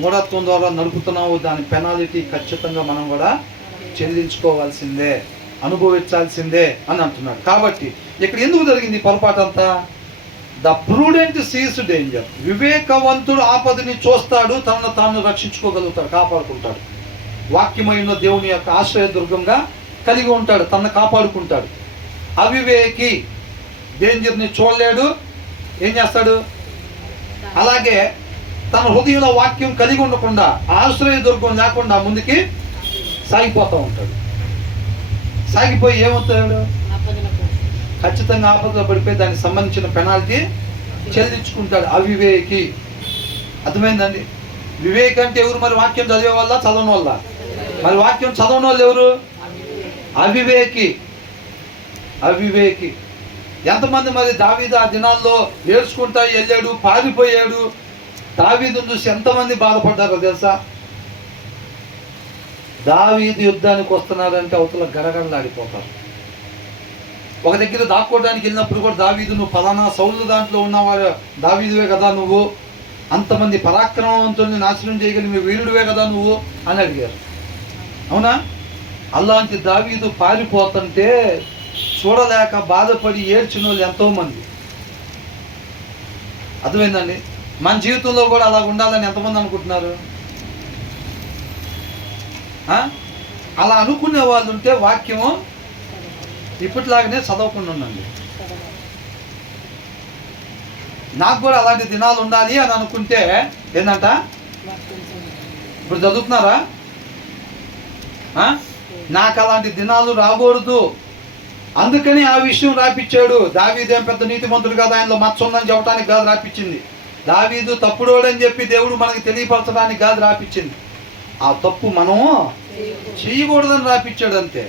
మూఢత్వం ద్వారా నడుపుతున్నామో దాని పెనాలిటీ ఖచ్చితంగా మనం కూడా చెల్లించుకోవాల్సిందే, అనుభవించాల్సిందే అని అంటున్నాడు. కాబట్టి ఇక్కడ ఎందుకు జరిగింది పొరపాటు అంతా? The prudent sees danger. వివేకవంతుడు ఆపదని చూస్తాడు, తనను తాను రక్షించుకోగలుగుతాడు, కాపాడుకుంటాడు. వాక్యమైన దేవుని యొక్క ఆశ్రయదుర్గంగా కలిగి ఉంటాడు, తనను కాపాడుకుంటాడు. అవివేకి డేంజర్ని చూడలేడు, ఏం చేస్తాడు? అలాగే తన హృదయంలో వాక్యం కలిగి ఉండకుండా, ఆశ్రయదుర్గం లేకుండా ముందుకి సాగిపోతూ ఉంటాడు. సాగిపోయి ఏమవుతాడు? ఖచ్చితంగా ఆపదలో పడిపోయి దానికి సంబంధించిన పెనాల్టీ చెల్లించుకుంటాడు. అవివేకి. అర్థమైందండి? వివేక్ అంటే ఎవరు? మరి వాక్యం చదివే వాళ్ళ, చదవని వాళ్ళ? మరి వాక్యం చదవని వాళ్ళు ఎవరు? అవివేకి. ఎంతమంది మరి దావీదు ఆ దినాల్లో ఏడ్చుకుంటా వెళ్ళాడు, పారిపోయాడు. దావీదును చూసి ఎంతమంది బాధపడ్డారో తెలుసా? దావీదు యుద్ధానికి వస్తున్నారంటే అవతల గడగడలాడిపోతారు. ఒక దగ్గర దాక్కోవడానికి వెళ్ళినప్పుడు కూడా దావీదు, నువ్వు ఫలానా సౌలు దాంట్లో ఉన్నవాడు దావీదువే కదా నువ్వు, అంతమంది పరాక్రమవంతుల్ని నాశనం చేయగలిగిన వీరుడివే కదా నువ్వు అని అడిగారు. అవునా? అలాంటి దావీదు పారిపోతుంటే చూడలేక బాధపడి ఏడ్చిన వాళ్ళు ఎంతోమంది. అర్థమైందండి? మన జీవితంలో కూడా అలా ఉండాలని ఎంతమంది అనుకుంటున్నారు? అలా అనుకునే వాళ్ళు ఉంటే వాక్యము ఇప్పటిలాగానే చదవకుండా ఉండండి. నాకు కూడా అలాంటి దినాలు ఉండాలి అని అనుకుంటే ఏంటంట? ఇప్పుడు చదువుతున్నారా? నాకు అలాంటి దినాలు రాకూడదు, అందుకని ఆ విషయం రాపిచ్చాడు. దావీదేం పెద్ద నీతిమంతుడు కాదు, ఆయనలో మచ్చ ఉందని చెప్పడానికి కాదు రాపిచ్చింది. దావీదు తప్పుడోడని చెప్పి దేవుడు మనకి తెలియపరచడానికి కాదు రాపిచ్చింది. ఆ తప్పు మనం చేయకూడదని రాపిచ్చాడు అంతే.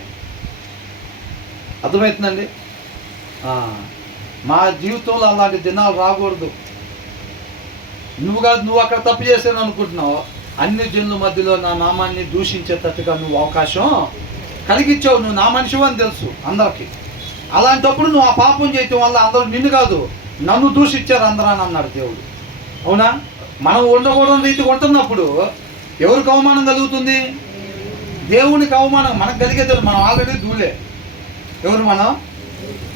అర్థమవుతుందండి? మా జీవితంలో అలాంటి దినాలు రాకూడదు. నువ్వు అక్కడ తప్పు చేసాను అనుకుంటున్నావు, అన్ని జనుల మధ్యలో నా నామాన్ని దూషించేటట్టుగా నువ్వు అవకాశం కలిగించావు. నువ్వు నా మనిషివి అని తెలుసు అందరికి. అలాంటప్పుడు నువ్వు ఆ పాపం చేయటం వల్ల అందరూ నిన్ను కాదు నన్ను దూషించారు అందరూ అని అన్నాడు దేవుడు. అవునా? మనం ఉండకూడని రీతికి ఉంటున్నప్పుడు ఎవరికి అవమానం కలుగుతుంది? దేవునికి అవమానం. మనకు కలిగేది మనం ఆల్రెడీ ధూళే. ఎవరు మనం?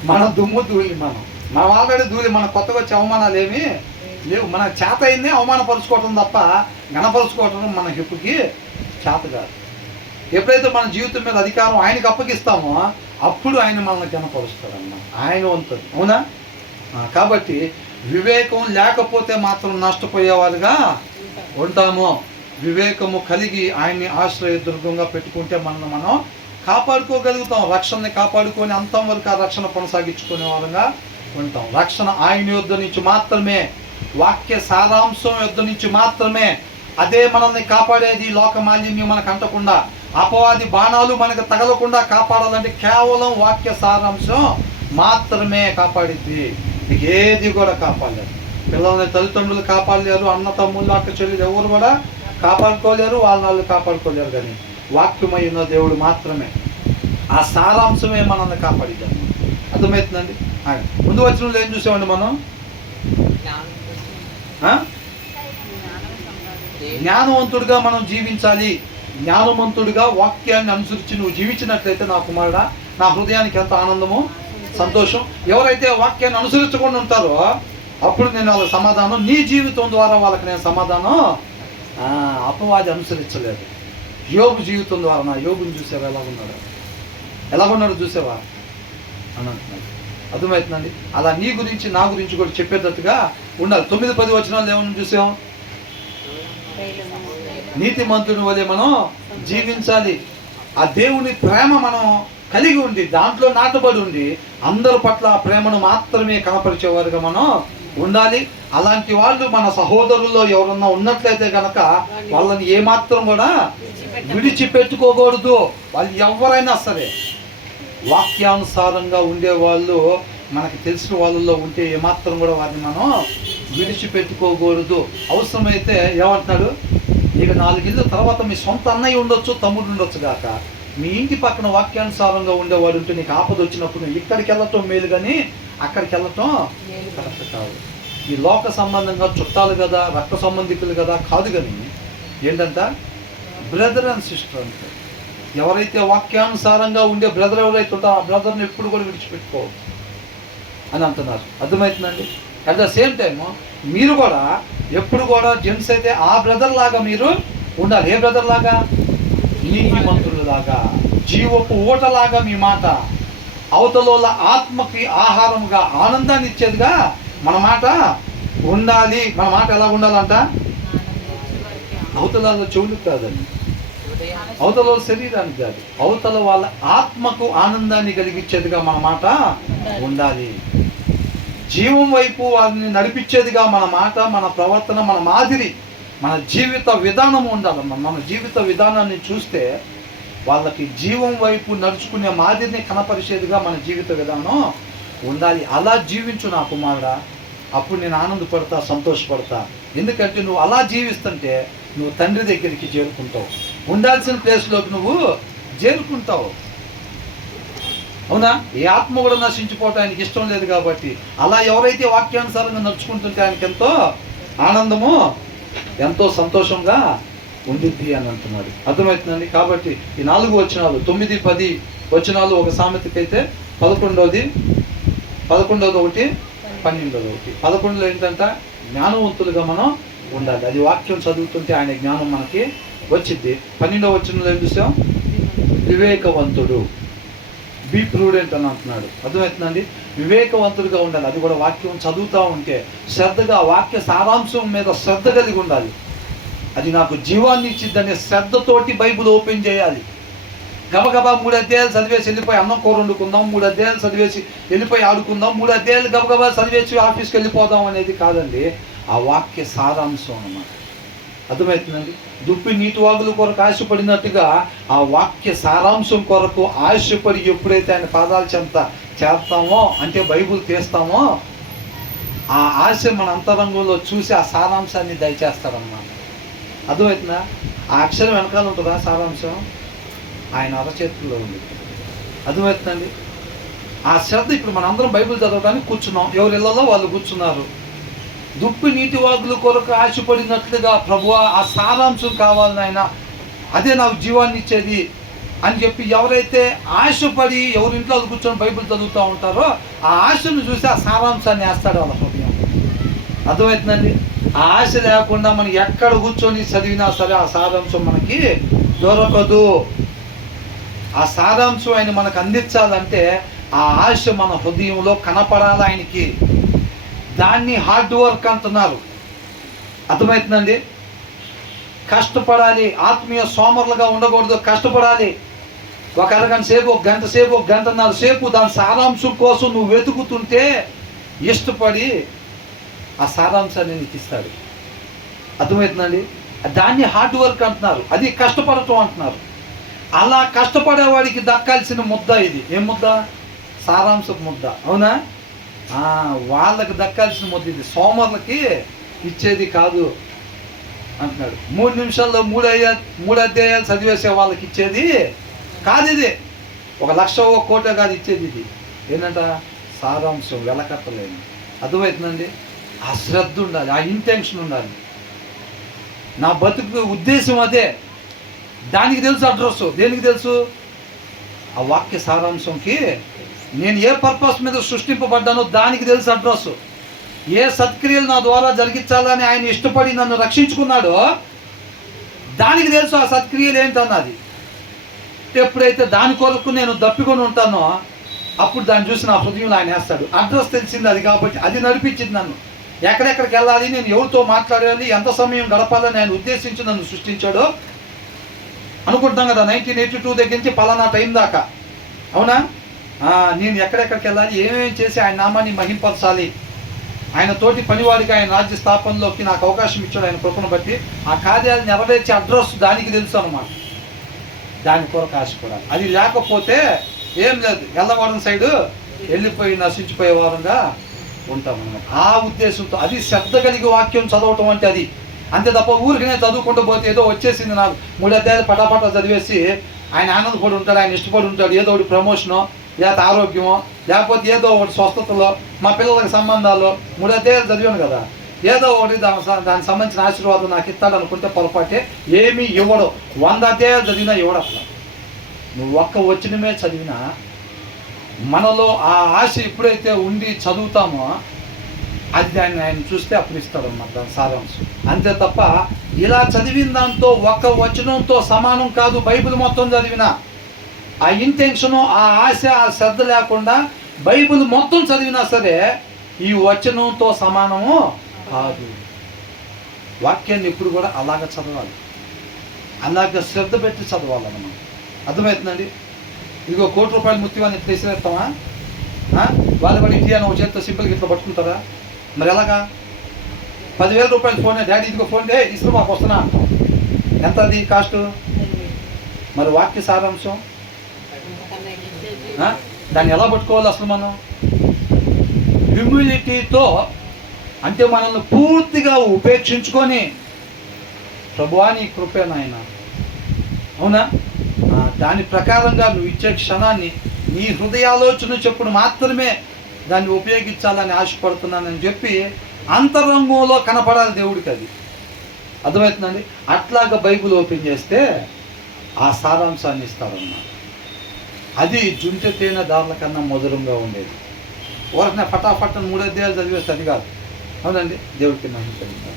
మన దుమ్ము ధూళి. మనం ఆల్రెడీ ధూళి. మన కొత్తగా వచ్చే అవమానాలు ఏమీ లేవు. మన చేత అయిందే అవమానపరుచుకోవటం తప్ప గణపరుచుకోవటం మన హిప్పుకి చేత కాదు. ఎప్పుడైతే మన జీవితం మీద అధికారం ఆయనకి అప్పగిస్తామో అప్పుడు ఆయన మనల్ని గణపరుస్తాడన్నమాట. ఆయన ఉంటుంది. అవునా? కాబట్టి వివేకం లేకపోతే మాత్రం నష్టపోయేవారుగా ఉంటాము. వివేకము కలిగి ఆయన్ని ఆశ్రయదుర్గంగా పెట్టుకుంటే మనం కాపాడుకోగలుగుతాం. రక్షణని కాపాడుకొని అంతం వరకు ఆ రక్షణ కొనసాగించుకునే వారుగా ఉంటాం. రక్షణ ఆయన యొద్ద నుంచి మాత్రమే, వాక్య సారాంశం యొద్ద నుంచి మాత్రమే. అదే మనల్ని కాపాడేది. లోక మాలిన్యం మనకు అంటకుండా, అపవాది బాణాలు మనకు తగలకుండా కాపాడాలంటే కేవలం వాక్య సారాంశం మాత్రమే కాపాడిద్ది. ఏది కూడా కాపాడలేరు. పిల్లల్ని తల్లిదండ్రులు కాపాడలేరు, అన్న తమ్ముళ్ళు అక్క చెల్లెలు ఎవరు కూడా కాపాడుకోలేరు, వాళ్ళు కాపాడుకోలేరు. కానీ వాక్యమైన దేవుడు మాత్రమే, ఆ సారాంశమే మనల్ని కాపాడిద్దాం. అర్థమవుతుందండి? ముందు వచ్చిన ఏం చూసామండి మనం? జ్ఞానవంతుడిగా మనం జీవించాలి. జ్ఞానవంతుడిగా వాక్యాన్ని అనుసరించి నువ్వు జీవించినట్లయితే నా కుమారుడా, నా హృదయానికి ఎంత ఆనందము, సంతోషం. ఎవరైతే వాక్యాన్ని అనుసరించకుండా ఉంటారో అప్పుడు నేను వాళ్ళకి సమాధానం, నీ జీవితం ద్వారా వాళ్ళకి నేను సమాధానం. అపవాది అనుసరించలేదు. యోబు జీవితం ద్వారా, నా యోబుని చూసావా ఎలాగున్నాడు చూసావా అని అంటున్నాడు. అర్థమవుతుందండి? అలా నీ గురించి నా గురించి కూడా చెప్పేటట్టుగా ఉండాలి. 9-10 వచనాలు ఏమన్నా చూసాం? నీతిమంతుని వలె మనం జీవించాలి. ఆ దేవుని ప్రేమ మనం కలిగి ఉండి, దాంట్లో నాటబడి ఉండి, అందరి పట్ల ఆ ప్రేమను మాత్రమే కనపరిచేవారుగా మనం ఉండాలి. అలాంటి వాళ్ళు మన సహోదరుల్లో ఎవరన్నా ఉన్నట్లయితే కనుక వాళ్ళని ఏమాత్రం కూడా విడిచిపెట్టుకోకూడదు. వాళ్ళు ఎవరైనా సరే వాక్యానుసారంగా ఉండేవాళ్ళు మనకి తెలిసిన వాళ్ళల్లో ఉంటే ఏమాత్రం కూడా వారిని మనం విడిచిపెట్టుకోకూడదు. అవసరమైతే ఏమంటున్నాడు? ఇక 4 ఇళ్ళ తర్వాత మీ సొంత అన్నయ్య ఉండొచ్చు, తమ్ముడు ఉండొచ్చు కాక, మీ ఇంటి పక్కన వాక్యానుసారంగా ఉండేవాడు ఉంటే నీకు ఆపద వచ్చినప్పుడు నువ్వు ఇక్కడికి వెళ్ళటం మేలు కానీ అక్కడికి వెళ్ళటం కరెక్ట్ కాదు. ఈ లోక సంబంధంగా చుట్టాలు కదా, రక్త సంబంధికులు కదా కాదు. కానీ ఏంటంట? బ్రదర్ అండ్ సిస్టర్ అంటే ఎవరైతే వాక్యానుసారంగా ఉండే బ్రదర్ ఎవరైతే ఉంటారో ఆ బ్రదర్ని ఎప్పుడు కూడా విడిచిపెట్టుకోవద్దు అని అంటున్నారు. అర్థమవుతుందండి? అట్ ద సేమ్ టైమ్ మీరు కూడా ఎప్పుడు కూడా జెంట్స్ అయితే ఆ బ్రదర్ లాగా మీరు ఉండాలి. ఏ బ్రదర్ లాగా? నీతిమంతులలాగా, జీవపు ఊటలాగా మీ మాట, అవతల ఆత్మకి ఆహారముగా, ఆనందాన్ని ఇచ్చేదిగా మన మాట ఉండాలి. మన మాట ఎలా ఉండాలంట? అవతల చెవులు కాదండి, అవతల శరీరానికి కాదు, అవతల వాళ్ళ ఆత్మకు ఆనందాన్ని కలిగించేదిగా మన మాట ఉండాలి. జీవం వైపు వారిని నడిపించేదిగా మన మాట, మన ప్రవర్తన, మన మాదిరి, మన జీవిత విధానం ఉండాలమ్మా. మన జీవిత విధానాన్ని చూస్తే వాళ్ళకి జీవం వైపు నడుచుకునే మాదిరిని కనపరిచేదిగా మన జీవిత విధానం ఉండాలి. అలా జీవించు నా కుమారుడా, అప్పుడు నేను ఆనందపడతా, సంతోషపడతా. ఎందుకంటే నువ్వు అలా జీవిస్తుంటే నువ్వు తండ్రి దగ్గరికి చేరుకుంటావు, ఉండాల్సిన ప్లేస్లోకి నువ్వు చేరుకుంటావు. అవునా? ఏ ఆత్మ కూడా నశించిపోవటం ఆయనకి ఇష్టం లేదు. కాబట్టి అలా ఎవరైతే వాక్యానుసారంగా నడుచుకుంటుంటే ఆయనకి ఎంతో ఆనందము, ఎంతో సంతోషంగా ఉండిద్ది అని అంటున్నాడు. అర్థమవుతుందండి? కాబట్టి ఈ 4 వచనాలు, 9, 10 వచనాలు ఒక సామెతకైతే 11వ, 11వ, 12వ. 11లో ఏంటంటే జ్ఞానవంతులుగా మనం ఉండాలి. అది వాక్యం చదువుతుంటే ఆయన జ్ఞానం మనకి వచ్చింది. 12వ వచనంలో ఏం చూసాం? వివేకవంతుడు, బీ ప్రూడెంట్ అని అంటున్నాడు. అర్థమవుతుందండి? వివేకవంతుడిగా ఉండాలి. అది కూడా వాక్యం చదువుతూ ఉంటే శ్రద్ధగా, వాక్య సారాంశం మీద శ్రద్ధ కలిగి ఉండాలి. అది నాకు జీవాన్ని ఇచ్చిద్దనే శ్రద్ధతోటి బైబిల్ ఓపెన్ చేయాలి. గబగబా 3 అధ్యాయాలు చదివేసి వెళ్ళిపోయి అన్నం కూర వండుకుందాం, 3 అధ్యాయాలు చదివేసి వెళ్ళిపోయి ఆడుకుందాం, 3 అధ్యాయాలు గబగబా చదివేసి ఆఫీస్కి వెళ్ళిపోదాం అనేది కాదండి. ఆ వాక్య సారాంశం అన్నమాట. అర్థమవుతుందండి? దుప్పి నీటి వాగుల కొరకు ఆశపడినట్టుగా ఆ వాక్య సారాంశం కొరకు ఆశపడి ఎప్పుడైతే ఆయన పాదాల చెంత చేస్తామో, అంటే బైబుల్ తీస్తామో, ఆ ఆశ మన అంతరంగంలో చూసి ఆ సారాంశాన్ని దయచేస్తారన్నమాట. అర్థమవుతుందా? ఆ అక్షరం వెనకాల ఉంటుందా సారాంశం? ఆయన అరచేతుల్లో ఉంది. అర్థమవుతుందండి? ఆ శ్రద్ధ. ఇప్పుడు మన అందరం బైబిల్ చదవడానికి కూర్చున్నాం, ఎవరి ఇళ్లలో వాళ్ళు కూర్చున్నారు. దుప్పి నీటి వాగుల కొరకు ఆశపడినట్లుగా ప్రభువా ఆ సారాంశం కావాలి నాయన, అదే నాకు జీవాన్ని ఇచ్చేది అని చెప్పి ఎవరైతే ఆశపడి ఎవరింట్లో వాళ్ళు కూర్చొని బైబిల్ చదువుతూ ఉంటారో ఆ ఆశను చూసి ఆ సారాంశాన్ని వేస్తాడు వాళ్ళ హృదయం. అర్థమవుతుందండి? ఆ ఆశ లేకుండా మనం ఎక్కడ కూర్చొని చదివినా సరే ఆ సారాంశం మనకి దొరకదు. ఆ సారాంశం ఆయన మనకు అందించాలంటే ఆ ఆశ మన హృదయంలో కనపడాలి ఆయనకి. దాన్ని హార్డ్ వర్క్ అంటున్నారు. అర్థమవుతుందండి? కష్టపడాలి, ఆత్మీయ సోమరులుగా ఉండకూడదు, కష్టపడాలి. ఒక అరగంట సేపు, ఒక గంట సేపు, ఒక గంటన్నర సేపు దాని సారాంశం కోసం నువ్వు వెతుకుతుంటే ఇష్టపడి ఆ సారాంశాన్ని నీకు ఇస్తాడు. అర్థమవుతుందండి? దాన్ని హార్డ్ వర్క్ అంటున్నారు, అది కష్టపడటం అంటున్నారు. అలా కష్టపడేవాడికి దక్కాల్సిన ముద్ద ఇది. ఏం ముద్ద? సారాంశపు ముద్ద. అవునా? వాళ్ళకి దక్కాల్సిన ముద్ద ఇది, సోమరులకి ఇచ్చేది కాదు అంటున్నాడు. 3 నిమిషాల్లో 3 అధ్యాయాలు చదివేసే వాళ్ళకి ఇచ్చేది కాదు ఇది. 1,00,000 1 కోటి కాదు ఇచ్చేది. ఇది ఏంటంట? సారాంశం, వెలకట్టలేదు. అర్థమవుతుందండి? ఆ శ్రద్ధ ఉండాలి, ఆ ఇంటెన్షన్ ఉండాలి. నా బతుకు ఉద్దేశం అదే. దానికి తెలుసు అడ్రస్. దేనికి తెలుసు? ఆ వాక్య సారాంశంకి నేను ఏ పర్పస్ మీద సృష్టింపబడ్డానో దానికి తెలుసు అడ్రస్. ఏ సత్క్రియలు నా ద్వారా జరిగించాలని ఆయన ఇష్టపడి నన్ను రక్షించుకున్నాడో దానికి తెలుసు ఆ సత్క్రియలు ఏంటన్నది. ఎప్పుడైతే దాని కొరకు నేను దప్పికొని ఉంటానో అప్పుడు దాన్ని చూసి నా హృదయంలో ఆయన వేస్తాడు. అడ్రస్ తెలిసింది అది, కాబట్టి అది నడిపించింది నన్ను. ఎక్కడెక్కడికి వెళ్ళాలి, నేను ఎవరితో మాట్లాడాలి, ఎంత సమయం గడపాలని ఆయన ఉద్దేశించి నన్ను సృష్టించాడో అనుకుంటున్నాం కదా. 1982 దగ్గర నుంచి పలానా టైం దాకా. అవునా? నేను ఎక్కడెక్కడికి వెళ్ళాలి, ఏమేమి చేసి ఆయన నామాన్ని మహింపరచాలి, ఆయన తోటి పనివాడికి ఆయన రాజ్య స్థాపనలోకి నాకు అవకాశం ఇచ్చాడు ఆయన కృపను బట్టి. ఆ కార్యాలు నెరవేర్చే అడ్రస్ దానికి తెలుసు అన్నమాట. దాని కొరకు ఆశపడాలి. అది లేకపోతే ఏం లేదు, ఎల్లవారం సైడు వెళ్ళిపోయి నశించిపోయే వారంగా ఉంటామన్నమాట. ఆ ఉద్దేశంతో అది శ్రద్ధ కలిగి వాక్యం చదవటం అంటే అది. అంతే తప్ప ఊరికనే చదువుకుంటూ పోతే ఏదో వచ్చేసింది నాకు 3 అధ్యాయాలు పటాపటా చదివేసి ఆయన ఆనందపడి ఉంటాడు, ఆయన ఇష్టపడి ఉంటాడు, ఏదో ఒకటి ప్రమోషనో లేకపోతే ఆరోగ్యమో లేకపోతే ఏదో ఒకటి స్వస్థతలో, మా పిల్లలకి సంబంధాలు 3 అధ్యాయాలు చదివాను కదా, ఏదో ఒకటి దానికి సంబంధించిన ఆశీర్వాదం నాకు ఇస్తాడు అనుకుంటే పొరపాటే. ఏమీ ఇవ్వడు. 100 అధ్యాయాలు చదివినా ఇవ్వడు అసలు. నువ్వు ఒక్క వచనమే చదివినా మనలో ఆ ఆశ ఎప్పుడైతే ఉండి చదువుతామో అది దాన్ని ఆయన చూస్తే అప్పుడు ఇస్తాడు అన్నమాట దాని సారాంశం. అంతే తప్ప ఇలా చదివిన దాంతో ఒక్క వచనంతో సమానం కాదు. బైబిల్ మొత్తం చదివినా ఆ ఇంటెన్షను, ఆ ఆశ, ఆ శ్రద్ధ లేకుండా బైబిల్ మొత్తం చదివినా సరే ఈ వచనంతో సమానము కాదు. వాక్యాన్ని ఎప్పుడు కూడా అలాగ చదవాలి, అలాగ శ్రద్ధ పెట్టి చదవాలన్నమాట. అర్థమవుతుందండి? ఇదిగో ₹1,00,00,000 ముత్యమని ఎట్లా ఇస్తామా? వాళ్ళు కూడా ఇండియా ఒక చేతితో సింపుల్గా ఇట్లా పట్టుకుంటారా? మరి ఎలాగా? ₹10,000 ఫోన్, డాడీ ఇదిగో ఫోన్ డే ఇసుకు మాకు వస్తున్నా అంటాం. ఎంత అది కాస్ట్? మరి వాక్య సారాంశం దాన్ని ఎలా పట్టుకోవాలి అసలు మనం? హ్యూమిలిటీతో, అంటే మనల్ని పూర్తిగా ఉపేక్షించుకొని ప్రభువా నీ కృపే నాయన, అవునా, దాని ప్రకారంగా నువ్వు ఇచ్చే క్షణాన్ని నీ హృదయాలోచన చెప్పుడు మాత్రమే దాన్ని ఉపయోగించాలని ఆశపడుతున్నానని చెప్పి అంతరంగంలో కనపడాలి దేవుడికి. అది అర్థమవుతుందండి? అట్లాగా బైబిల్ ఓపెన్ చేస్తే ఆ సారాంశాన్ని ఇస్తారన్నమాట. అది జుంటె తేనె దారుల కన్నా మధురంగా ఉండేది. ఊరకనే ఫటాఫట్ 3 అధ్యాయాలు చదివేస్తే అది కాదు. అవునండి? దేవుడికి మహిమ కలిగింది.